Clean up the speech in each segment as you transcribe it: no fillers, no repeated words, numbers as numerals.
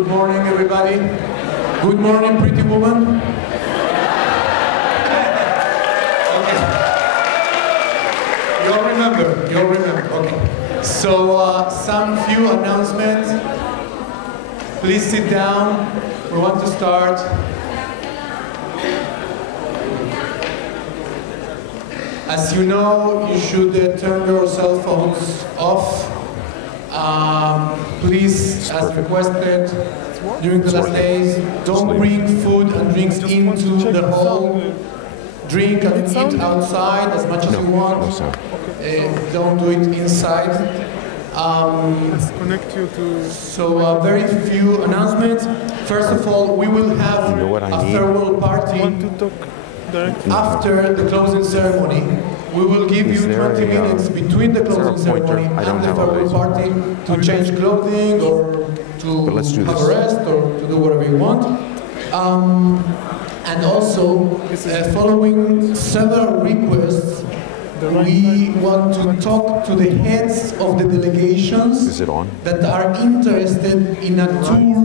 Good morning, everybody. Good morning, pretty woman. Okay. You all remember, okay. So, some few announcements. Please sit down. We want to start. As you know, you should turn your cell phones off. Please, as requested during the last days, don't bring food and drinks into the hall. Drink and eat outside as much as you want. Don't do it inside. So very few announcements. First of all, we will have a farewell party after the closing ceremony. We will give you 20 minutes between the closing ceremony and the farewell party to change clothing or to have a rest or to do whatever you want. And also, following several requests, we want to talk to the heads of the delegations that are interested in a tour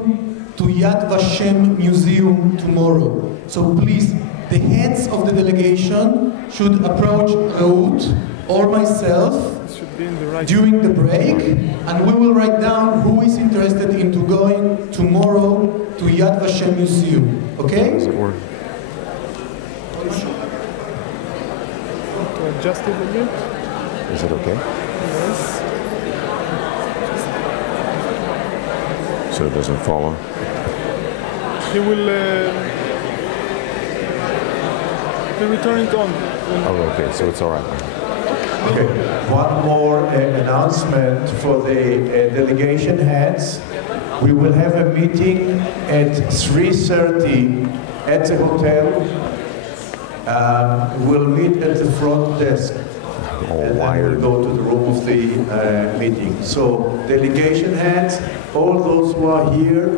to Yad Vashem Museum tomorrow. So please, the heads of the delegation should approach Raout or myself during the break, and we will write down who is interested into going tomorrow to Yad Vashem Museum. Okay? Does it work? Adjust it a bit. Is it okay? Yes. So it doesn't follow? He will turn it on. Oh, okay, so it's all right. Okay. One more announcement for the delegation heads. We will have a meeting at 3:30 at the hotel. We'll meet at the front desk. And then we'll go to the room of the meeting. So delegation heads, all those who are here,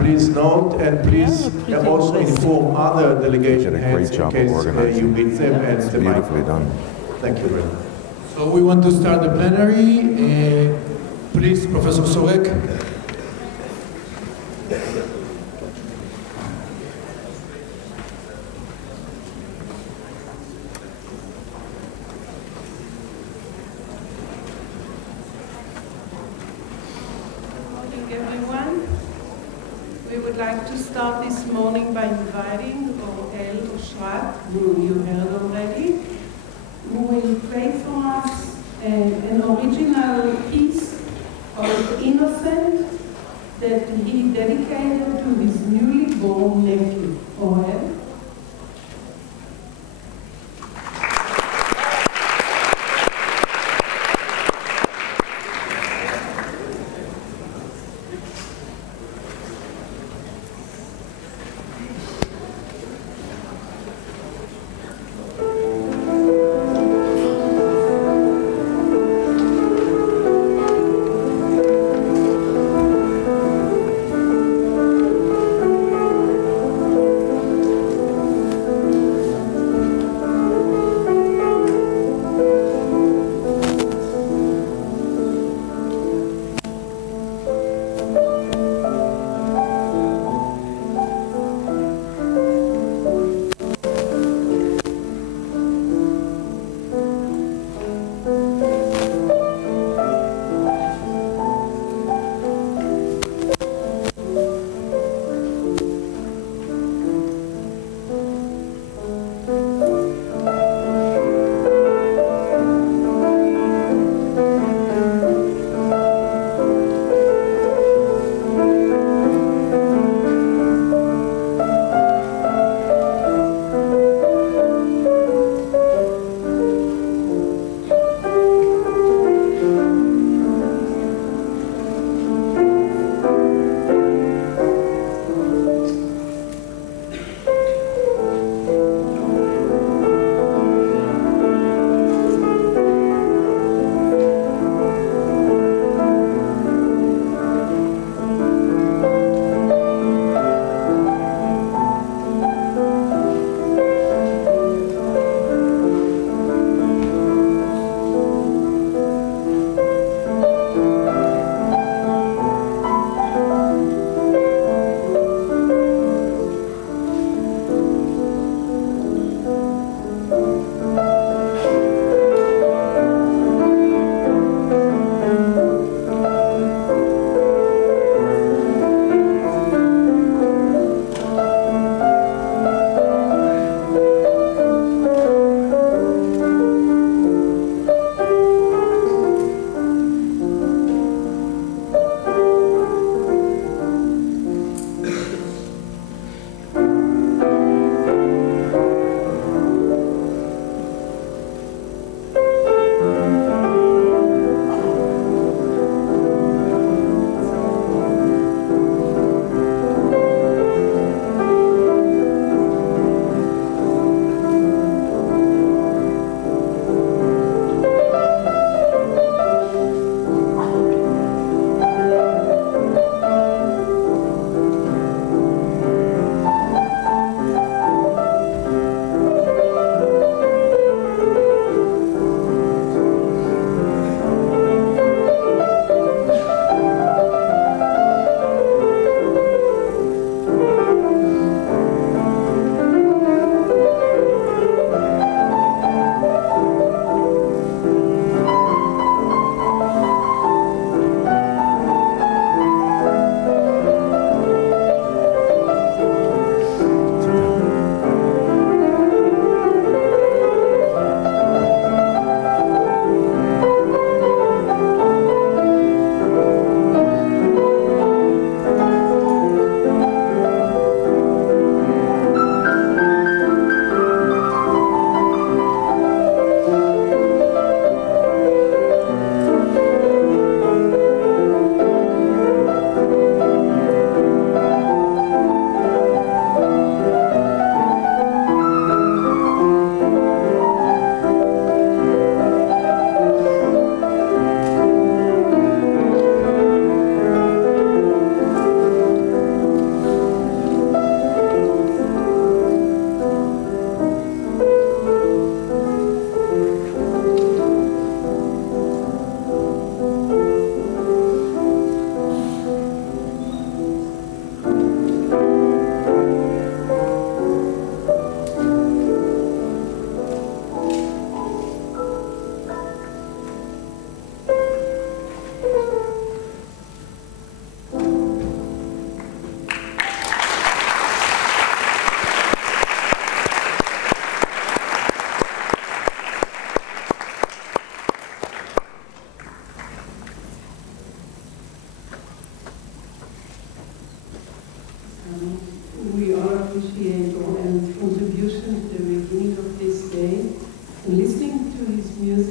please note and please also inform other delegation heads in case you meet them at the beautifully done. Thank you very much. So we want to start the plenary. Please, Professor Sorek. Start this morning by inviting Orel Oshrat, who you heard already, who will play for us an original piece called Innocent that he dedicated to his newly born nephew, Orel.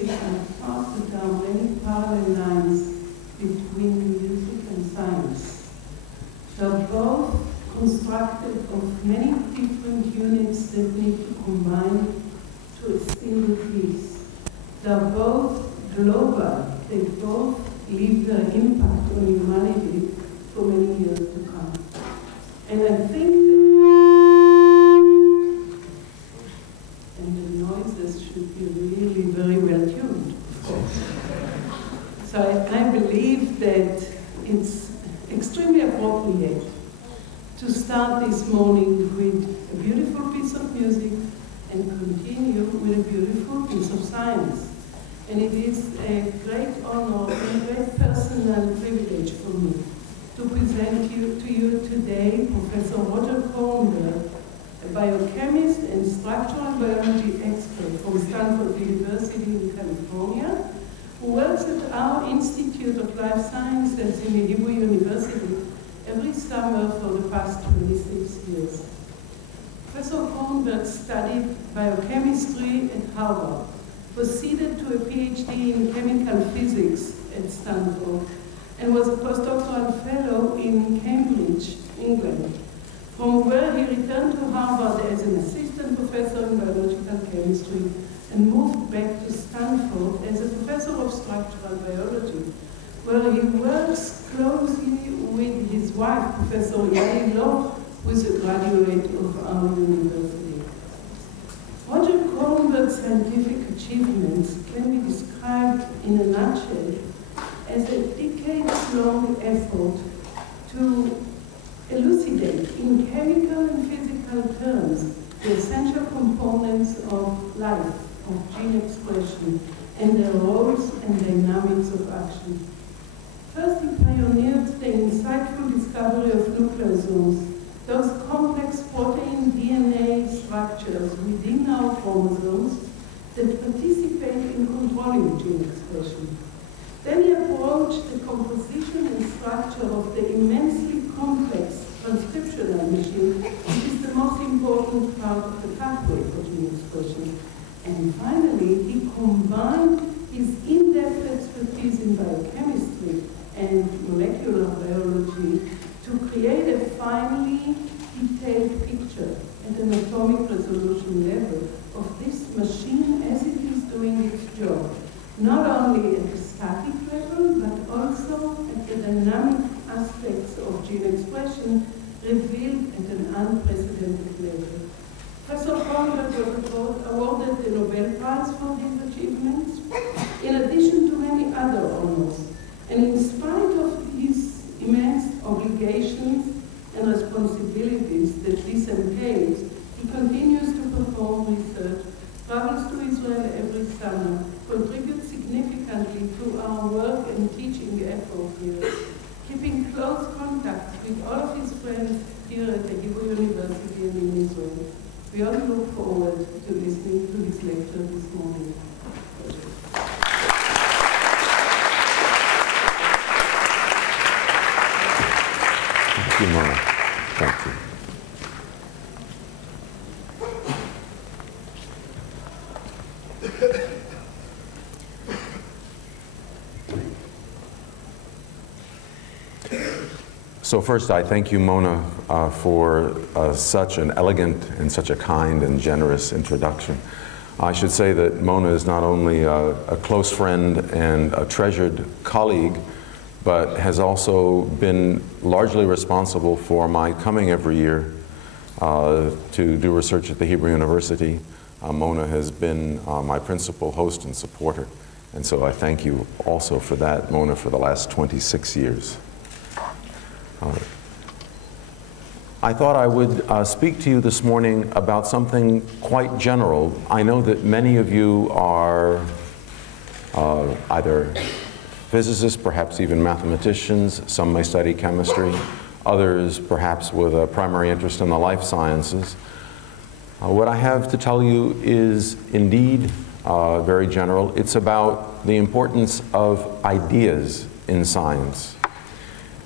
music and thought that there are many parallel lines between music and science. They are both constructed of many different units that need to combine to a single piece. They are both global. They both leave their impact on humanity for many years to come. And I think and the noises should be really very well tuned, of course. So I believe that it's extremely appropriate to start this morning with a beautiful piece of music and continue with a beautiful piece of science. And it is a great honor and a great personal privilege for me to present to you today Professor Roger Kornberg, a biochemist and structural biology expert from Stanford University in California, who works at our Institute of Life Sciences in the Hebrew University every summer for the past 26 years. Professor Kornberg studied biochemistry at Harvard, proceeded to a PhD in chemical physics at Stanford, and was a postdoctoral fellow in Cambridge, England, from where he returned to Harvard as an assistant professor in biological chemistry and moved back to Stanford as a professor of structural biology, where he works closely with his wife, Professor Yael Loch, who is a graduate of our university. Roger Kornberg's scientific achievements can be described in a nutshell as a decades-long effort to elucidate in chemical and physical terms the essential components of life, of gene expression, and their roles and dynamics of action. First, he pioneered the insightful discovery of nucleosomes, those complex protein DNA structures within our chromosomes that participate in controlling gene expression. Then he approached the composition and structure of the immensely complex transcriptional machine, which is the most important part of the pathway for gene expression. And finally, he combined his in-depth expertise in biochemistry and molecular biology to create a finely detailed picture at an atomic resolution level of this machine as it is doing its job, not only at the static level, but also at the dynamic aspects of gene expression revealed at an unprecedented level. Professor Kornberg was awarded the Nobel Prize for his achievements, in addition to many other honors. And in spite of his immense obligations and responsibilities that this entails, he continues to perform research, travels to Israel every summer, contributes significantly to our work and teaching effort here, keeping close contact with all of his friends here at the Hebrew University and in Israel. We all look forward to listening to his lecture this morning. Thank you, Mona. Thank you. So first, I thank you, Mona, for such an elegant and such a kind and generous introduction. I should say that Mona is not only a close friend and a treasured colleague, but has also been largely responsible for my coming every year to do research at the Hebrew University. Mona has been my principal host and supporter, and so I thank you also for that, Mona, for the last 26 years. I thought I would speak to you this morning about something quite general. I know that many of you are either physicists, perhaps even mathematicians. Some may study chemistry. Others perhaps with a primary interest in the life sciences. What I have to tell you is indeed very general. It's about the importance of ideas in science.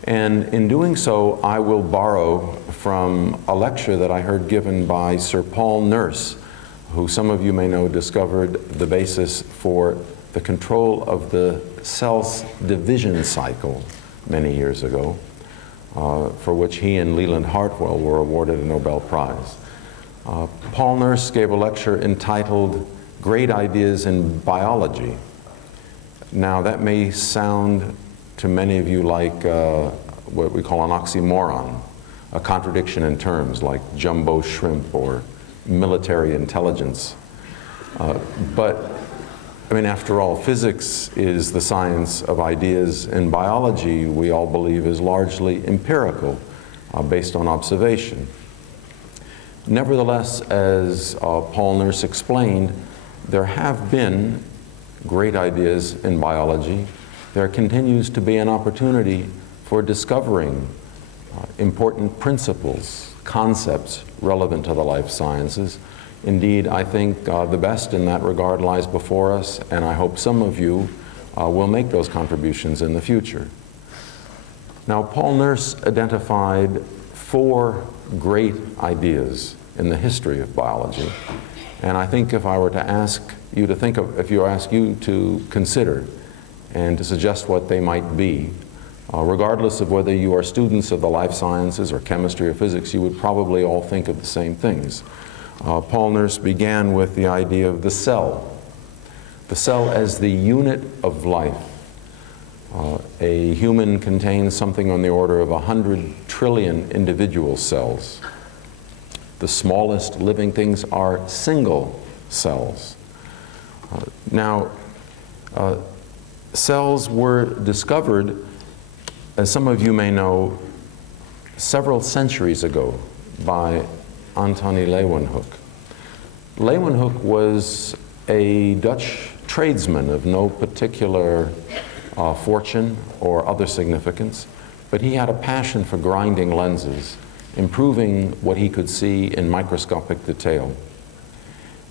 And in doing so, I will borrow from a lecture that I heard given by Sir Paul Nurse, who some of you may know discovered the basis for the control of the cell's division cycle many years ago, for which he and Leland Hartwell were awarded a Nobel Prize. Paul Nurse gave a lecture entitled Great Ideas in Biology. Now that may sound to many of you like what we call an oxymoron, a contradiction in terms like jumbo shrimp or military intelligence. But I mean, after all, physics is the science of ideas, and biology, we all believe, is largely empirical, based on observation. Nevertheless, as Paul Nurse explained, there have been great ideas in biology. There continues to be an opportunity for discovering important principles, concepts relevant to the life sciences. Indeed, I think the best in that regard lies before us, and I hope some of you will make those contributions in the future. Now, Paul Nurse identified 4 great ideas in the history of biology, and I think if I were to ask you to think of, if you ask you to consider and to suggest what they might be, regardless of whether you are students of the life sciences or chemistry or physics, you would probably all think of the same things. Paul Nurse began with the idea of the cell as the unit of life. A human contains something on the order of 100 trillion individual cells. The smallest living things are single cells. Now, cells were discovered, as some of you may know, several centuries ago by Antony Leeuwenhoek. Leeuwenhoek was a Dutch tradesman of no particular fortune or other significance, but he had a passion for grinding lenses, improving what he could see in microscopic detail.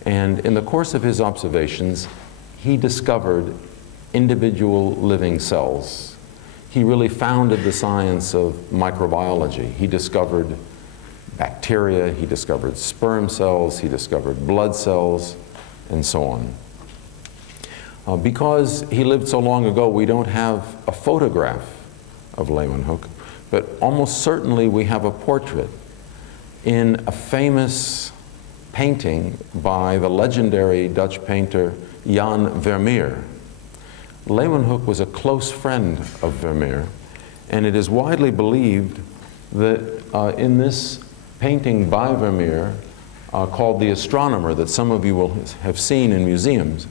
And in the course of his observations, he discovered individual living cells. He really founded the science of microbiology. He discovered bacteria, he discovered sperm cells, he discovered blood cells, and so on. Because he lived so long ago, we don't have a photograph of Leeuwenhoek, but almost certainly we have a portrait in a famous painting by the legendary Dutch painter Jan Vermeer. Leeuwenhoek was a close friend of Vermeer, and it is widely believed that in this painting by Vermeer, called The Astronomer, that some of you will have seen in museums,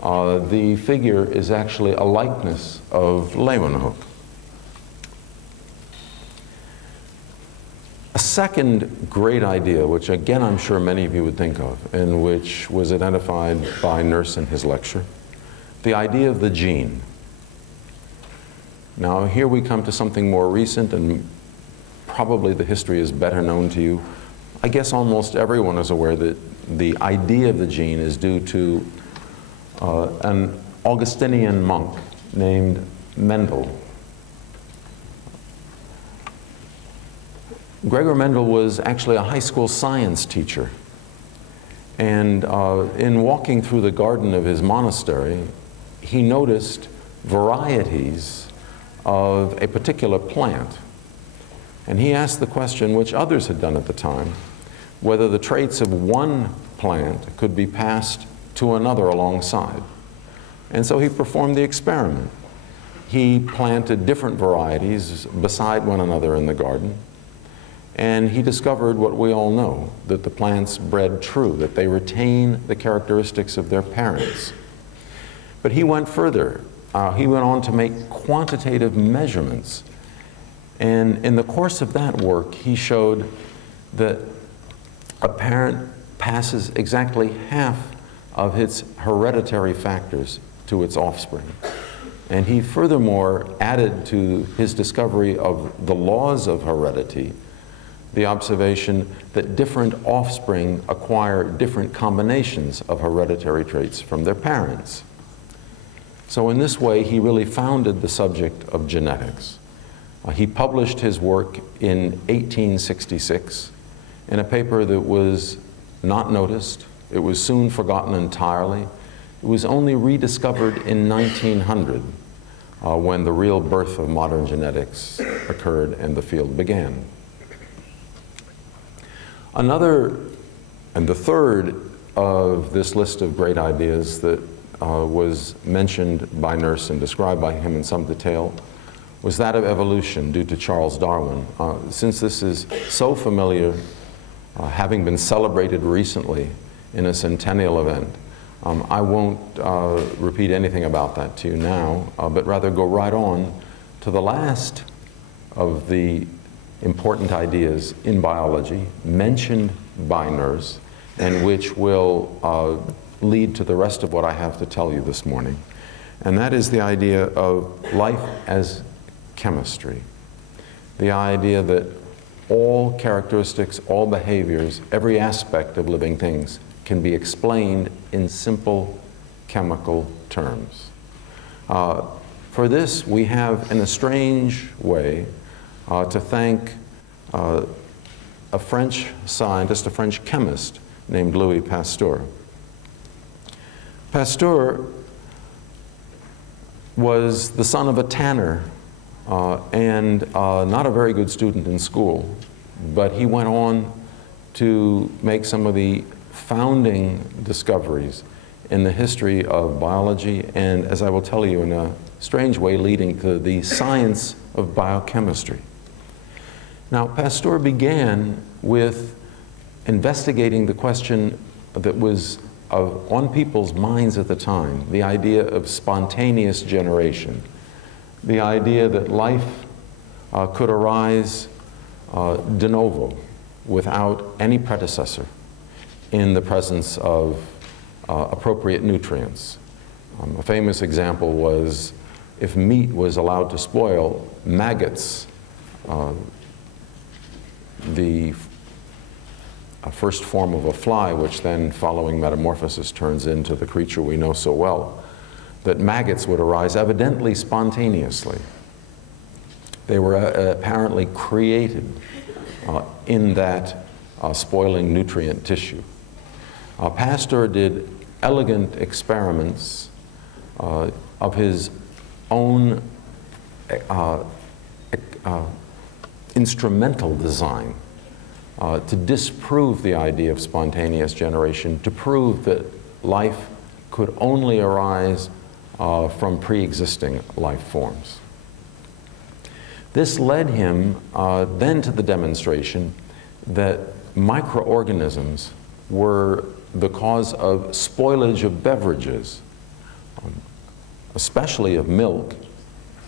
the figure is actually a likeness of Leeuwenhoek. A second great idea, which again I'm sure many of you would think of, and which was identified by Nurse in his lecture, the idea of the gene. Now here we come to something more recent, and probably the history is better known to you. I guess almost everyone is aware that the idea of the gene is due to an Augustinian monk named Mendel. Gregor Mendel was actually a high school science teacher. And in walking through the garden of his monastery, he noticed varieties of a particular plant. And he asked the question, which others had done at the time, whether the traits of one plant could be passed to another alongside. And so he performed the experiment. He planted different varieties beside one another in the garden, and he discovered what we all know, that the plants bred true, that they retain the characteristics of their parents. But he went further. He went on to make quantitative measurements. And in the course of that work, he showed that a parent passes exactly half of its hereditary factors to its offspring. And he furthermore added to his discovery of the laws of heredity the observation that different offspring acquire different combinations of hereditary traits from their parents. So in this way, he really founded the subject of genetics. He published his work in 1866 in a paper that was not noticed. It was soon forgotten entirely. It was only rediscovered in 1900 when the real birth of modern genetics occurred and the field began. Another, and the third of this list of great ideas that was mentioned by Nurse and described by him in some detail was that of evolution due to Charles Darwin. Since this is so familiar, having been celebrated recently in a centennial event, I won't repeat anything about that to you now, but rather go right on to the last of the important ideas in biology mentioned by Nurse, and which will lead to the rest of what I have to tell you this morning. And that is the idea of life as chemistry. The idea that all characteristics, all behaviors, every aspect of living things can be explained in simple chemical terms. For this, we have, in a strange way, to thank a French scientist, a French chemist named Louis Pasteur. Pasteur was the son of a tanner and not a very good student in school, but he went on to make some of the founding discoveries in the history of biology, and as I will tell you, in a strange way, leading to the science of biochemistry. Now, Pasteur began with investigating the question that was on people's minds at the time, the idea of spontaneous generation, the idea that life could arise de novo, without any predecessor, in the presence of appropriate nutrients. A famous example was if meat was allowed to spoil, maggots, the first form of a fly, which then, following metamorphosis, turns into the creature we know so well, that maggots would arise evidently spontaneously. They were apparently created in that spoiling nutrient tissue. Pasteur did elegant experiments of his own instrumental design to disprove the idea of spontaneous generation, to prove that life could only arise from pre-existing life forms. This led him then to the demonstration that microorganisms were the cause of spoilage of beverages, especially of milk.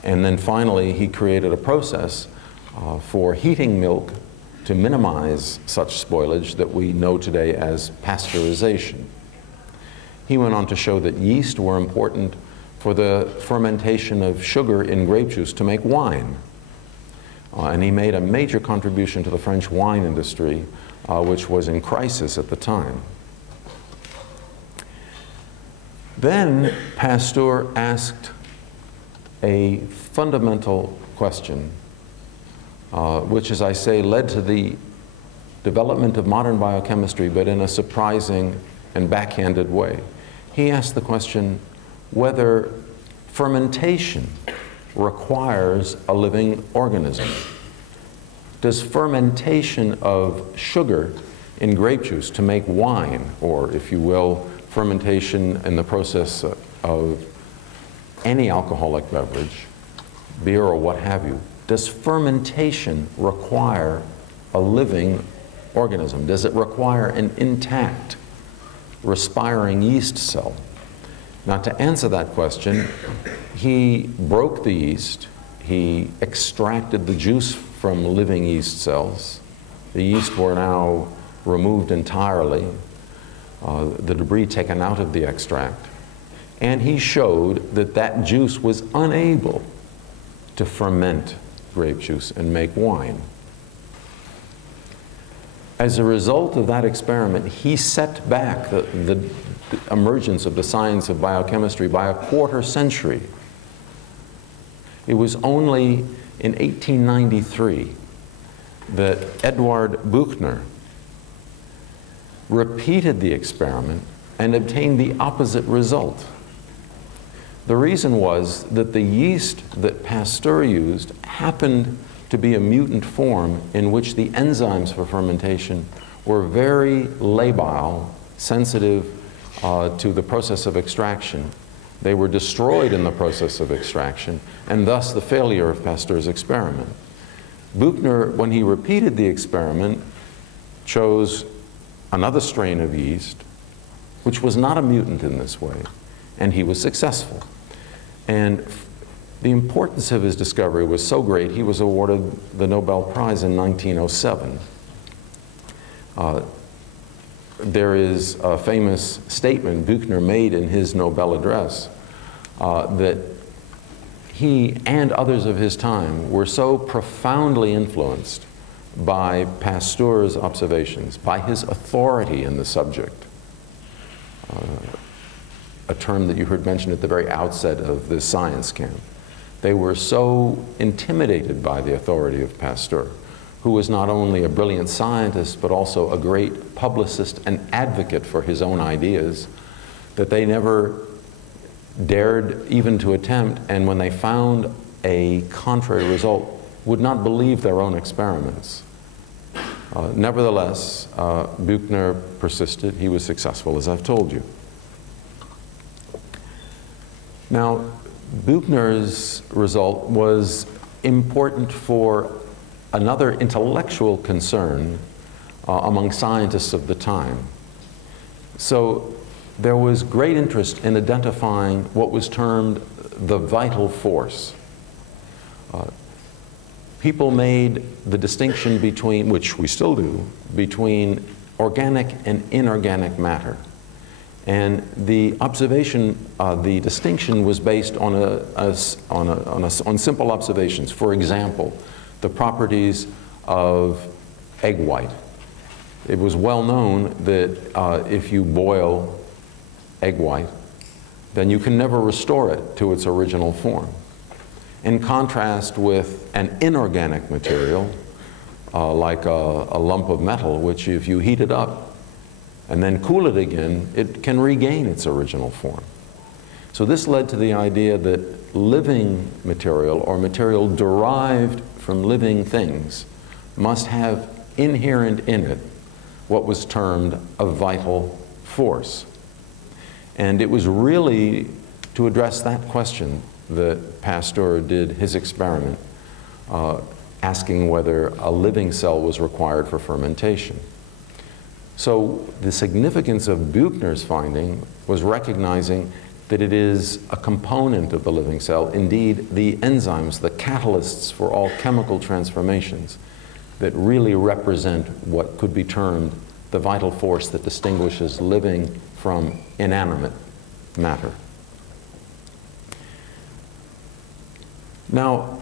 And then finally, he created a process for heating milk to minimize such spoilage that we know today as pasteurization. He went on to show that yeast were important for the fermentation of sugar in grape juice to make wine. And he made a major contribution to the French wine industry, which was in crisis at the time. Then Pasteur asked a fundamental question, which, as I say, led to the development of modern biochemistry, but in a surprising and backhanded way. He asked the question whether fermentation requires a living organism. Does fermentation of sugar in grape juice to make wine, or if you will, fermentation in the process of any alcoholic beverage, beer or what have you, does fermentation require a living organism? Does it require an intact, respiring yeast cell? Now, to answer that question, he broke the yeast, he extracted the juice from living yeast cells. The yeast were now removed entirely, the debris taken out of the extract, and he showed that that juice was unable to ferment grape juice and make wine. As a result of that experiment, he set back the emergence of the science of biochemistry by a quarter century. It was only in 1893 that Eduard Buchner repeated the experiment and obtained the opposite result. The reason was that the yeast that Pasteur used happened to be a mutant form in which the enzymes for fermentation were very labile, sensitive to the process of extraction. They were destroyed in the process of extraction, and thus the failure of Pasteur's experiment. Buchner, when he repeated the experiment, chose another strain of yeast, which was not a mutant in this way, and he was successful. And the importance of his discovery was so great, he was awarded the Nobel Prize in 1907. There is a famous statement Buchner made in his Nobel address that he and others of his time were so profoundly influenced by Pasteur's observations, by his authority in the subject, a term that you heard mentioned at the very outset of this science camp. They were so intimidated by the authority of Pasteur, who was not only a brilliant scientist, but also a great publicist and advocate for his own ideas, that they never dared even to attempt, and when they found a contrary result, would not believe their own experiments. Nevertheless, Buchner persisted. He was successful, as I've told you. Now, Buchner's result was important for another intellectual concern among scientists of the time. So there was great interest in identifying what was termed the vital force. People made the distinction between, which we still do, between organic and inorganic matter. And the observation, the distinction was based on simple observations. For example, the properties of egg white. It was well known that if you boil egg white, then you can never restore it to its original form. In contrast with an inorganic material, like a lump of metal, which if you heat it up and then cool it again, it can regain its original form. So this led to the idea that living material, or material derived from living things, must have inherent in it what was termed a vital force. And it was really to address that question that Pasteur did his experiment, asking whether a living cell was required for fermentation. So the significance of Buchner's finding was recognizing that it is a component of the living cell, indeed the enzymes, the catalysts for all chemical transformations, that really represent what could be termed the vital force that distinguishes living from inanimate matter. Now,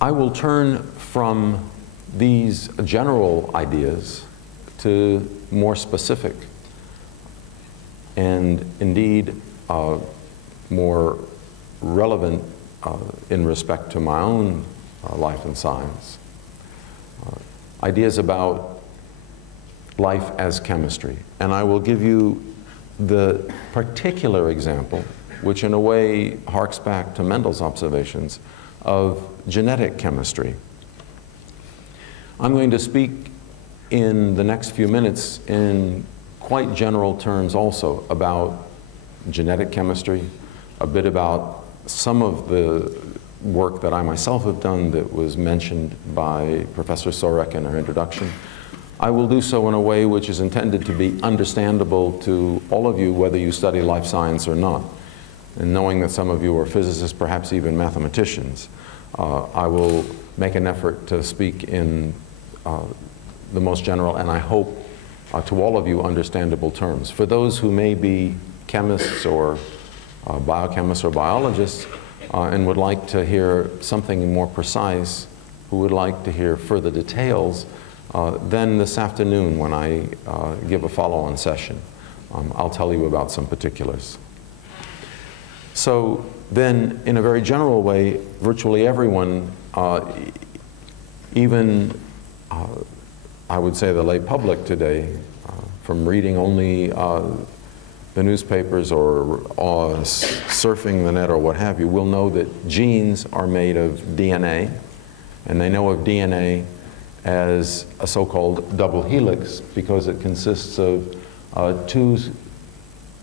I will turn from these general ideas to more specific and indeed more relevant in respect to my own life and science. Ideas about life as chemistry. And I will give you the particular example, which in a way harks back to Mendel's observations of genetic chemistry. I'm going to speak in the next few minutes in quite general terms also about genetic chemistry, a bit about some of the work that I myself have done that was mentioned by Professor Sorek in her introduction. I will do so in a way which is intended to be understandable to all of you, whether you study life science or not. And knowing that some of you are physicists, perhaps even mathematicians, I will make an effort to speak in the most general, and I hope to all of you, understandable terms. For those who may be chemists or biochemists or biologists and would like to hear something more precise, who would like to hear further details, then this afternoon when I give a follow-on session, I'll tell you about some particulars. So then, in a very general way, virtually everyone, even I would say the lay public today, from reading only the newspapers or surfing the net or what have you, will know that genes are made of DNA, and they know of DNA as a so-called double helix because it consists of two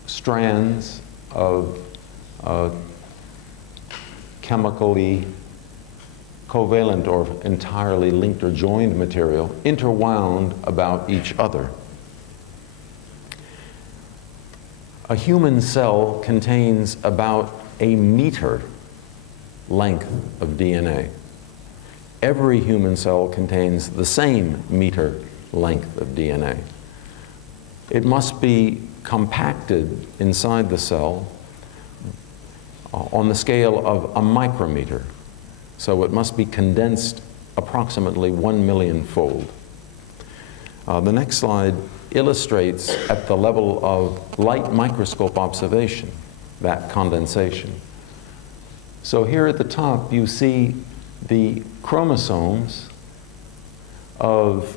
strands of chemically covalent or entirely linked or joined material interwound about each other. A human cell contains about a meter length of DNA. Every human cell contains the same meter length of DNA. It must be compacted inside the cell on the scale of a micrometer. So it must be condensed approximately 1 millionfold. The next slide illustrates at the level of light microscope observation that condensation. So here at the top you see the chromosomes of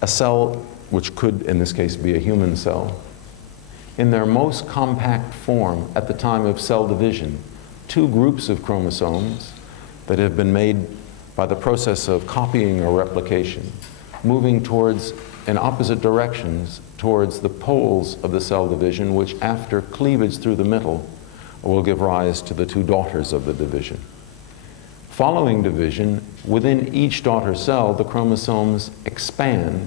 a cell, which could in this case be a human cell, in their most compact form at the time of cell division. Two groups of chromosomes that have been made by the process of copying or replication, moving towards in opposite directions towards the poles of the cell division, which after cleavage through the middle will give rise to the two daughters of the division. Following division, within each daughter cell, the chromosomes expand.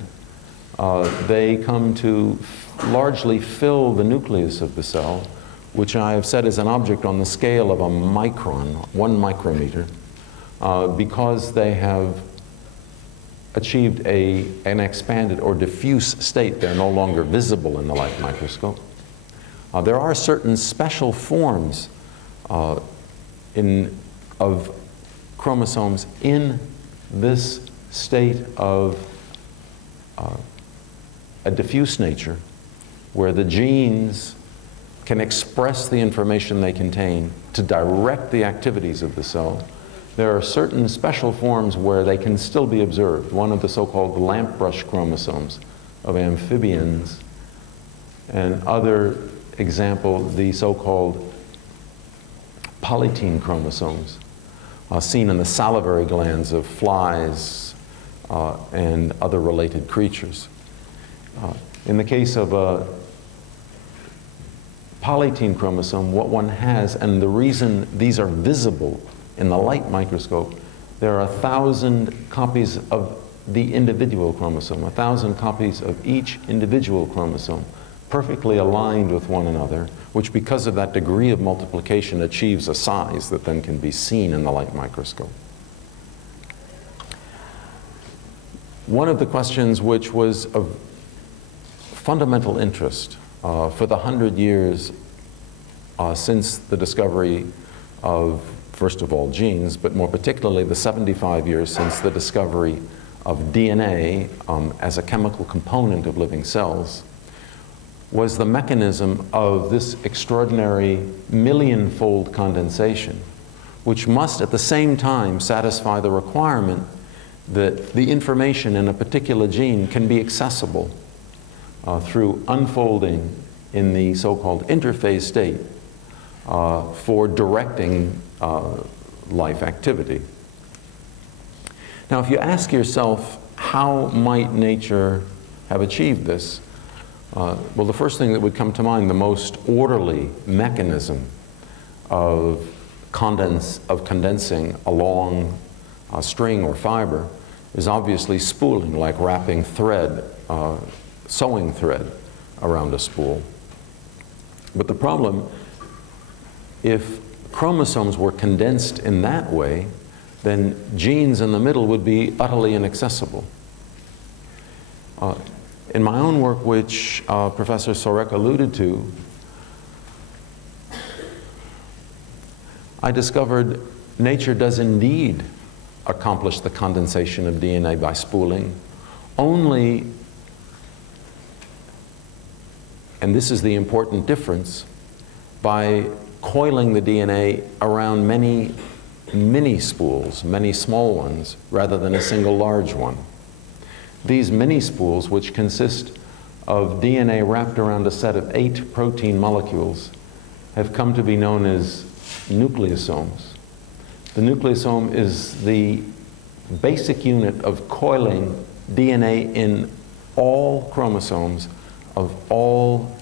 They come to largely fill the nucleus of the cell, which I have said is an object on the scale of a micron, 1 micrometer, because they have achieved an expanded or diffuse state. They're no longer visible in the light microscope. There are certain special forms of chromosomes in this state of a diffuse nature, where the genes can express the information they contain to direct the activities of the cell. There are certain special forms where they can still be observed. One of the so-called lamp brush chromosomes of amphibians, and other example, the so-called polytene chromosomes, seen in the salivary glands of flies and other related creatures. In the case of a polytene chromosome, what one has, and the reason these are visible in the light microscope, there are 1,000 copies of the individual chromosome, 1,000 copies of each individual chromosome, perfectly aligned with one another, which because of that degree of multiplication achieves a size that then can be seen in the light microscope. One of the questions which was of fundamental interest for the 100 years since the discovery of, first of all, genes, but more particularly the 75 years since the discovery of DNA as a chemical component of living cells, was the mechanism of this extraordinary millionfold condensation, which must at the same time satisfy the requirement that the information in a particular gene can be accessible through unfolding in the so-called interphase state for directing life activity. Now, if you ask yourself, how might nature have achieved this? Well, the first thing that would come to mind, the most orderly mechanism of condensing a long string or fiber is obviously spooling, like wrapping thread, sewing thread around a spool. But the problem, if chromosomes were condensed in that way, then genes in the middle would be utterly inaccessible. In my own work, which Professor Sorek alluded to, I discovered nature does indeed accomplish the condensation of DNA by spooling, only, and this is the important difference, by coiling the DNA around many mini spools, many small ones, rather than a single large one. These mini spools, which consist of DNA wrapped around a set of 8 protein molecules have come to be known as nucleosomes. The nucleosome is the basic unit of coiling DNA in all chromosomes of all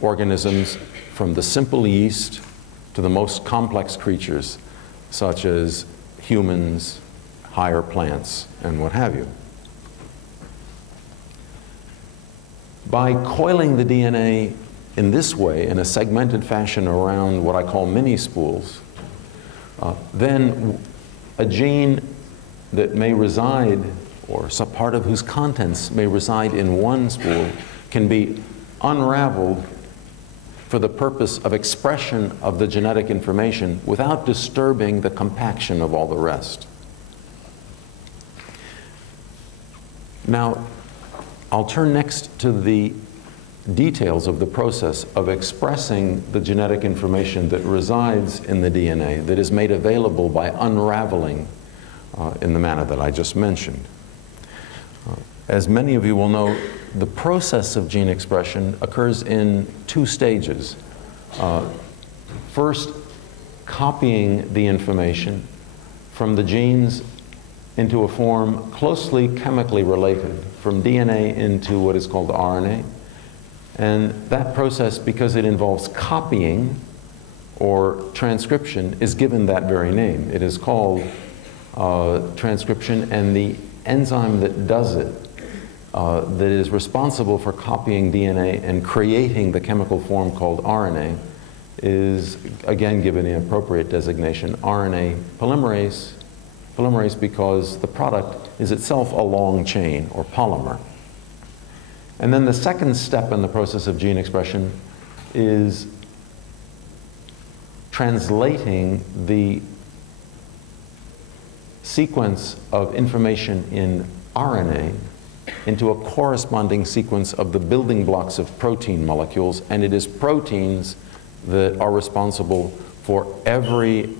organisms, from the simple yeast to the most complex creatures, such as humans, higher plants, and what have you. By coiling the DNA in this way, in a segmented fashion around what I call mini-spools, then a gene that may reside, or some part of whose contents may reside in one spool, can be unraveled for the purpose of expression of the genetic information without disturbing the compaction of all the rest. Now, I'll turn next to the details of the process of expressing the genetic information that resides in the DNA, that is made available by unraveling in the manner that I just mentioned. As many of you will know, the process of gene expression occurs in 2 stages. First, copying the information from the genes into a form closely chemically related, from DNA into what is called RNA. And that process, because it involves copying or transcription, is given that very name. It is called transcription, and the enzyme that does it, that is responsible for copying DNA and creating the chemical form called RNA, is again given the appropriate designation, RNA polymerase. Polymerase because the product is itself a long chain, or polymer. And then the second step in the process of gene expression is translating the sequence of information in RNA into a corresponding sequence of the building blocks of protein molecules, and it is proteins that are responsible for every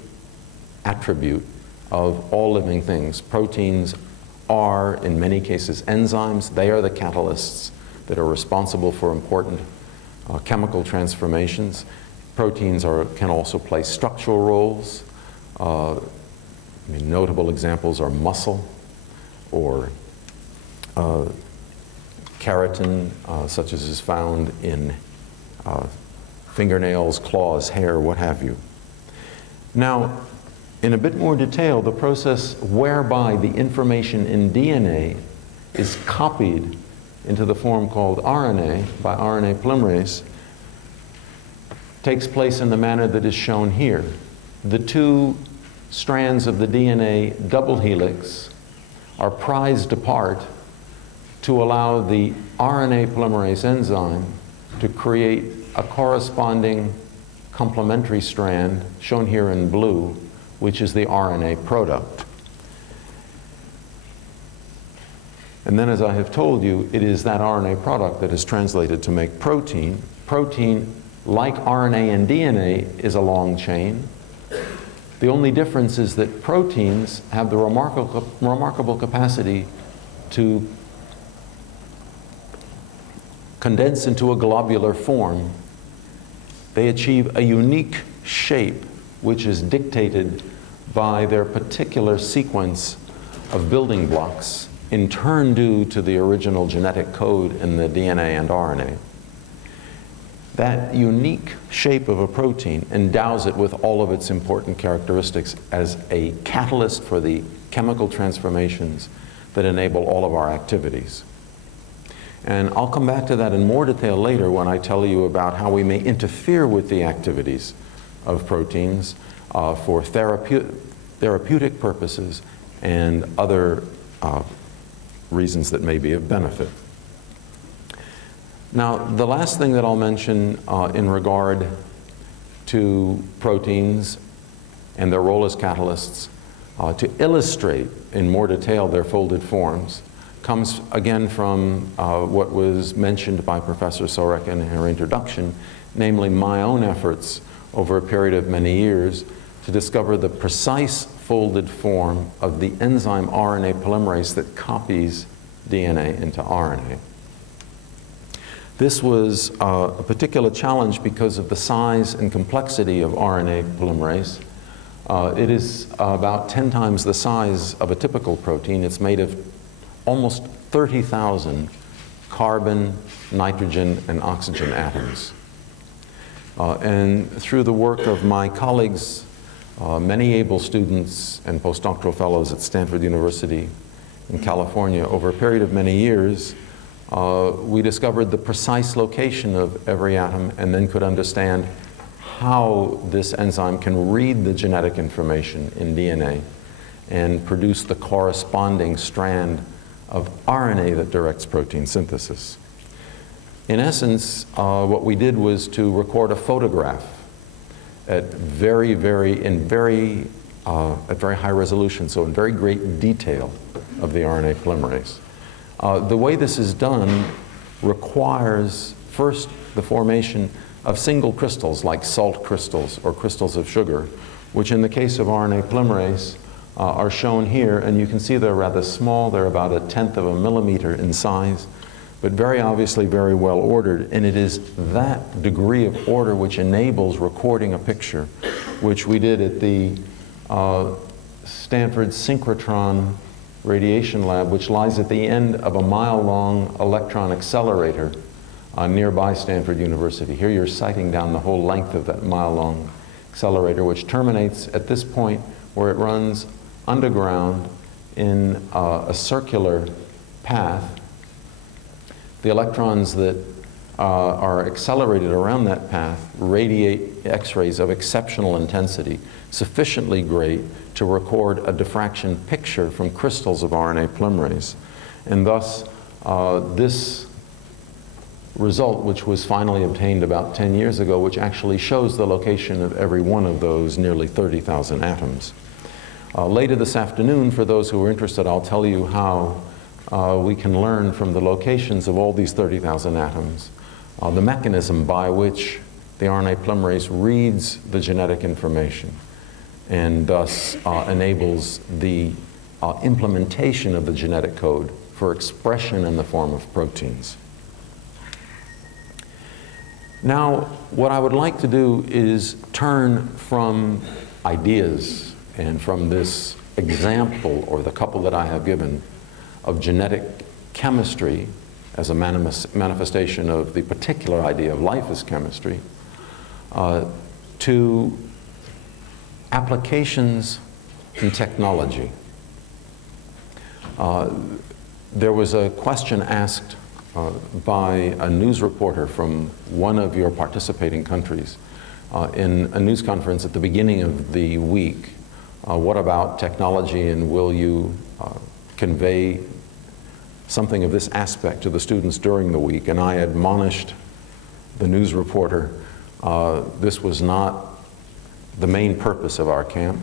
attribute of all living things. Proteins are, in many cases, enzymes. They are the catalysts that are responsible for important chemical transformations. Proteins can also play structural roles. Notable examples are muscle, or keratin, such as is found in fingernails, claws, hair, what have you. Now, in a bit more detail, the process whereby the information in DNA is copied into the form called RNA by RNA polymerase takes place in the manner that is shown here. The 2 strands of the DNA double helix are prized apart to allow the RNA polymerase enzyme to create a corresponding complementary strand, shown here in blue, which is the RNA product. And then, as I have told you, it is that RNA product that is translated to make protein. Protein, like RNA and DNA, is a long chain. The only difference is that proteins have the remarkable capacity to condense into a globular form. They achieve a unique shape which is dictated by their particular sequence of building blocks, in turn due to the original genetic code in the DNA and RNA. That unique shape of a protein endows it with all of its important characteristics as a catalyst for the chemical transformations that enable all of our activities. And I'll come back to that in more detail later when I tell you about how we may interfere with the activities of proteins for therapeutic purposes and other reasons that may be of benefit. Now, the last thing that I'll mention in regard to proteins and their role as catalysts, to illustrate in more detail their folded forms, comes again from what was mentioned by Professor Sorek in her introduction, namely my own efforts over a period of many years to discover the precise folded form of the enzyme RNA polymerase that copies DNA into RNA. This was a particular challenge because of the size and complexity of RNA polymerase. It is about 10 times the size of a typical protein. It's made of almost 30,000 carbon, nitrogen, and oxygen atoms. And through the work of my colleagues, many able students and postdoctoral fellows at Stanford University in California, over a period of many years, we discovered the precise location of every atom and then could understand how this enzyme can read the genetic information in DNA and produce the corresponding strand of RNA that directs protein synthesis. In essence, what we did was to record a photograph at very high resolution, so in very great detail of the RNA polymerase. The way this is done requires first the formation of single crystals like salt crystals or crystals of sugar, which in the case of RNA polymerase are shown here, and you can see they're rather small. They're about 1/10 of a millimeter in size, but very obviously very well ordered, and it is that degree of order which enables recording a picture, which we did at the Stanford Synchrotron Radiation Lab, which lies at the end of a mile-long electron accelerator nearby Stanford University. Here you're sighting down the whole length of that mile-long accelerator, which terminates at this point where it runs underground in a circular path. The electrons that are accelerated around that path radiate X-rays of exceptional intensity, sufficiently great to record a diffraction picture from crystals of RNA polymerase. And thus, this result, which was finally obtained about 10 years ago, which actually shows the location of every one of those nearly 30,000 atoms. Later this afternoon, for those who are interested, I'll tell you how we can learn from the locations of all these 30,000 atoms the mechanism by which the RNA polymerase reads the genetic information and thus enables the implementation of the genetic code for expression in the form of proteins. Now, what I would like to do is turn from ideas and from this example, or the couple that I have given, of genetic chemistry as a manifestation of the particular idea of life as chemistry, to applications in technology. There was a question asked by a news reporter from one of your participating countries in a news conference at the beginning of the week. What about technology, and will you convey something of this aspect to the students during the week? And I admonished the news reporter, this was not the main purpose of our camp.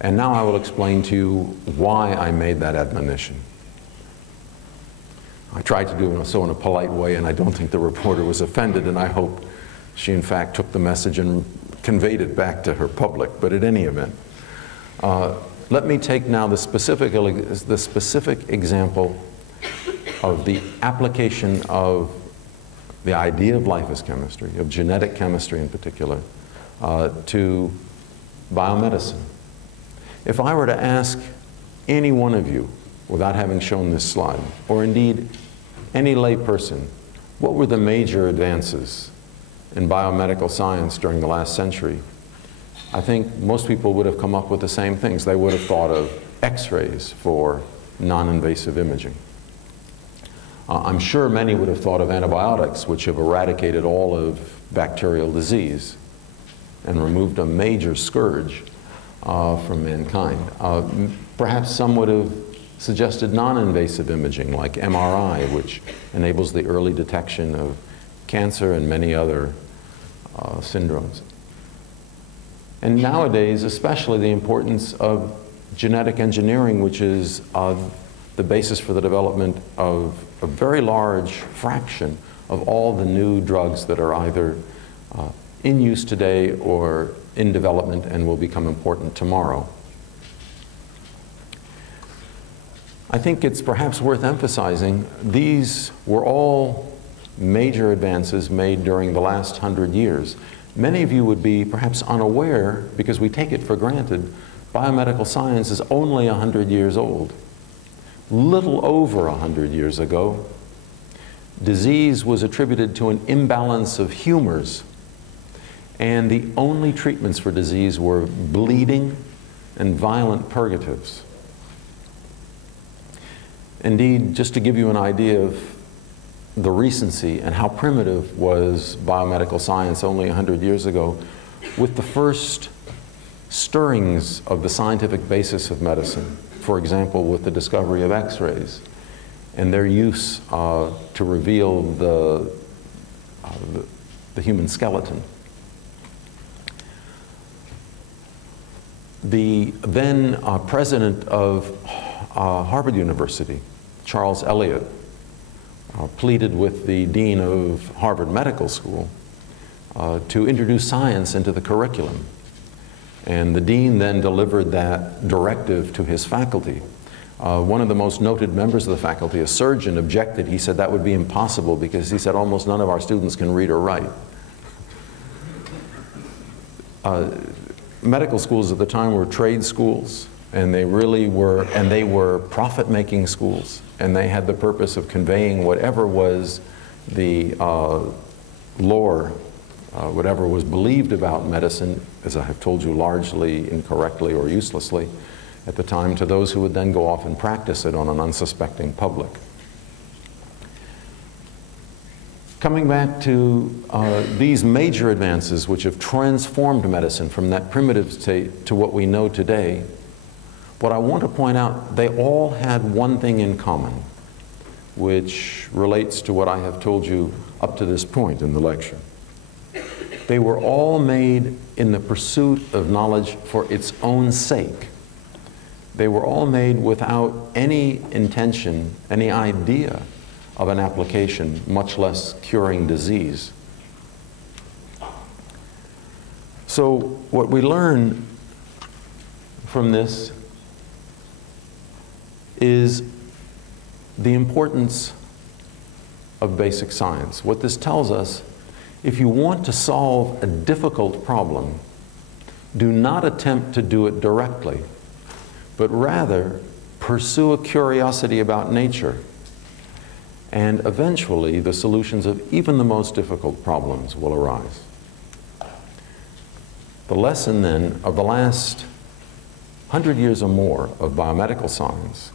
And now I will explain to you why I made that admonition. I tried to do so in a polite way, and I don't think the reporter was offended, and I hope she in fact took the message and conveyed it back to her public. But at any event, let me take now the specific example of the application of the idea of life as chemistry, of genetic chemistry in particular, to biomedicine. If I were to ask any one of you, without having shown this slide, or indeed any lay person, what were the major advances in biomedical science during the last century, I think most people would have come up with the same things. They would have thought of X-rays for non-invasive imaging. I'm sure many would have thought of antibiotics, which have eradicated all of bacterial disease and removed a major scourge from mankind. Perhaps some would have suggested non-invasive imaging like MRI, which enables the early detection of cancer and many other syndromes. And nowadays, especially, the importance of genetic engineering, which is the basis for the development of a very large fraction of all the new drugs that are either in use today or in development and will become important tomorrow. I think it's perhaps worth emphasizing these were all major advances made during the last 100 years. Many of you would be perhaps unaware, because we take it for granted, biomedical science is only 100 years old. Little over 100 years ago, disease was attributed to an imbalance of humors, and the only treatments for disease were bleeding and violent purgatives. Indeed, just to give you an idea of the recency and how primitive was biomedical science only 100 years ago, with the first stirrings of the scientific basis of medicine, for example, with the discovery of X-rays and their use to reveal the human skeleton. The then president of Harvard University, Charles Eliot, pleaded with the dean of Harvard Medical School to introduce science into the curriculum. And the dean then delivered that directive to his faculty. One of the most noted members of the faculty, a surgeon, objected. He said that would be impossible because he said almost none of our students can read or write. Medical schools at the time were trade schools, and they really were, and they were profit-making schools, and they had the purpose of conveying whatever was the lore, whatever was believed about medicine, as I have told you, largely incorrectly or uselessly at the time, to those who would then go off and practice it on an unsuspecting public. Coming back to these major advances which have transformed medicine from that primitive state to what we know today, what I want to point out, they all had one thing in common, which relates to what I have told you up to this point in the lecture. They were all made in the pursuit of knowledge for its own sake. They were all made without any intention, any idea of an application, much less curing disease. So what we learn from this is the importance of basic science. What this tells us, if you want to solve a difficult problem, do not attempt to do it directly, but rather pursue a curiosity about nature. And eventually, the solutions of even the most difficult problems will arise. The lesson, then, of the last 100 years or more of biomedical science: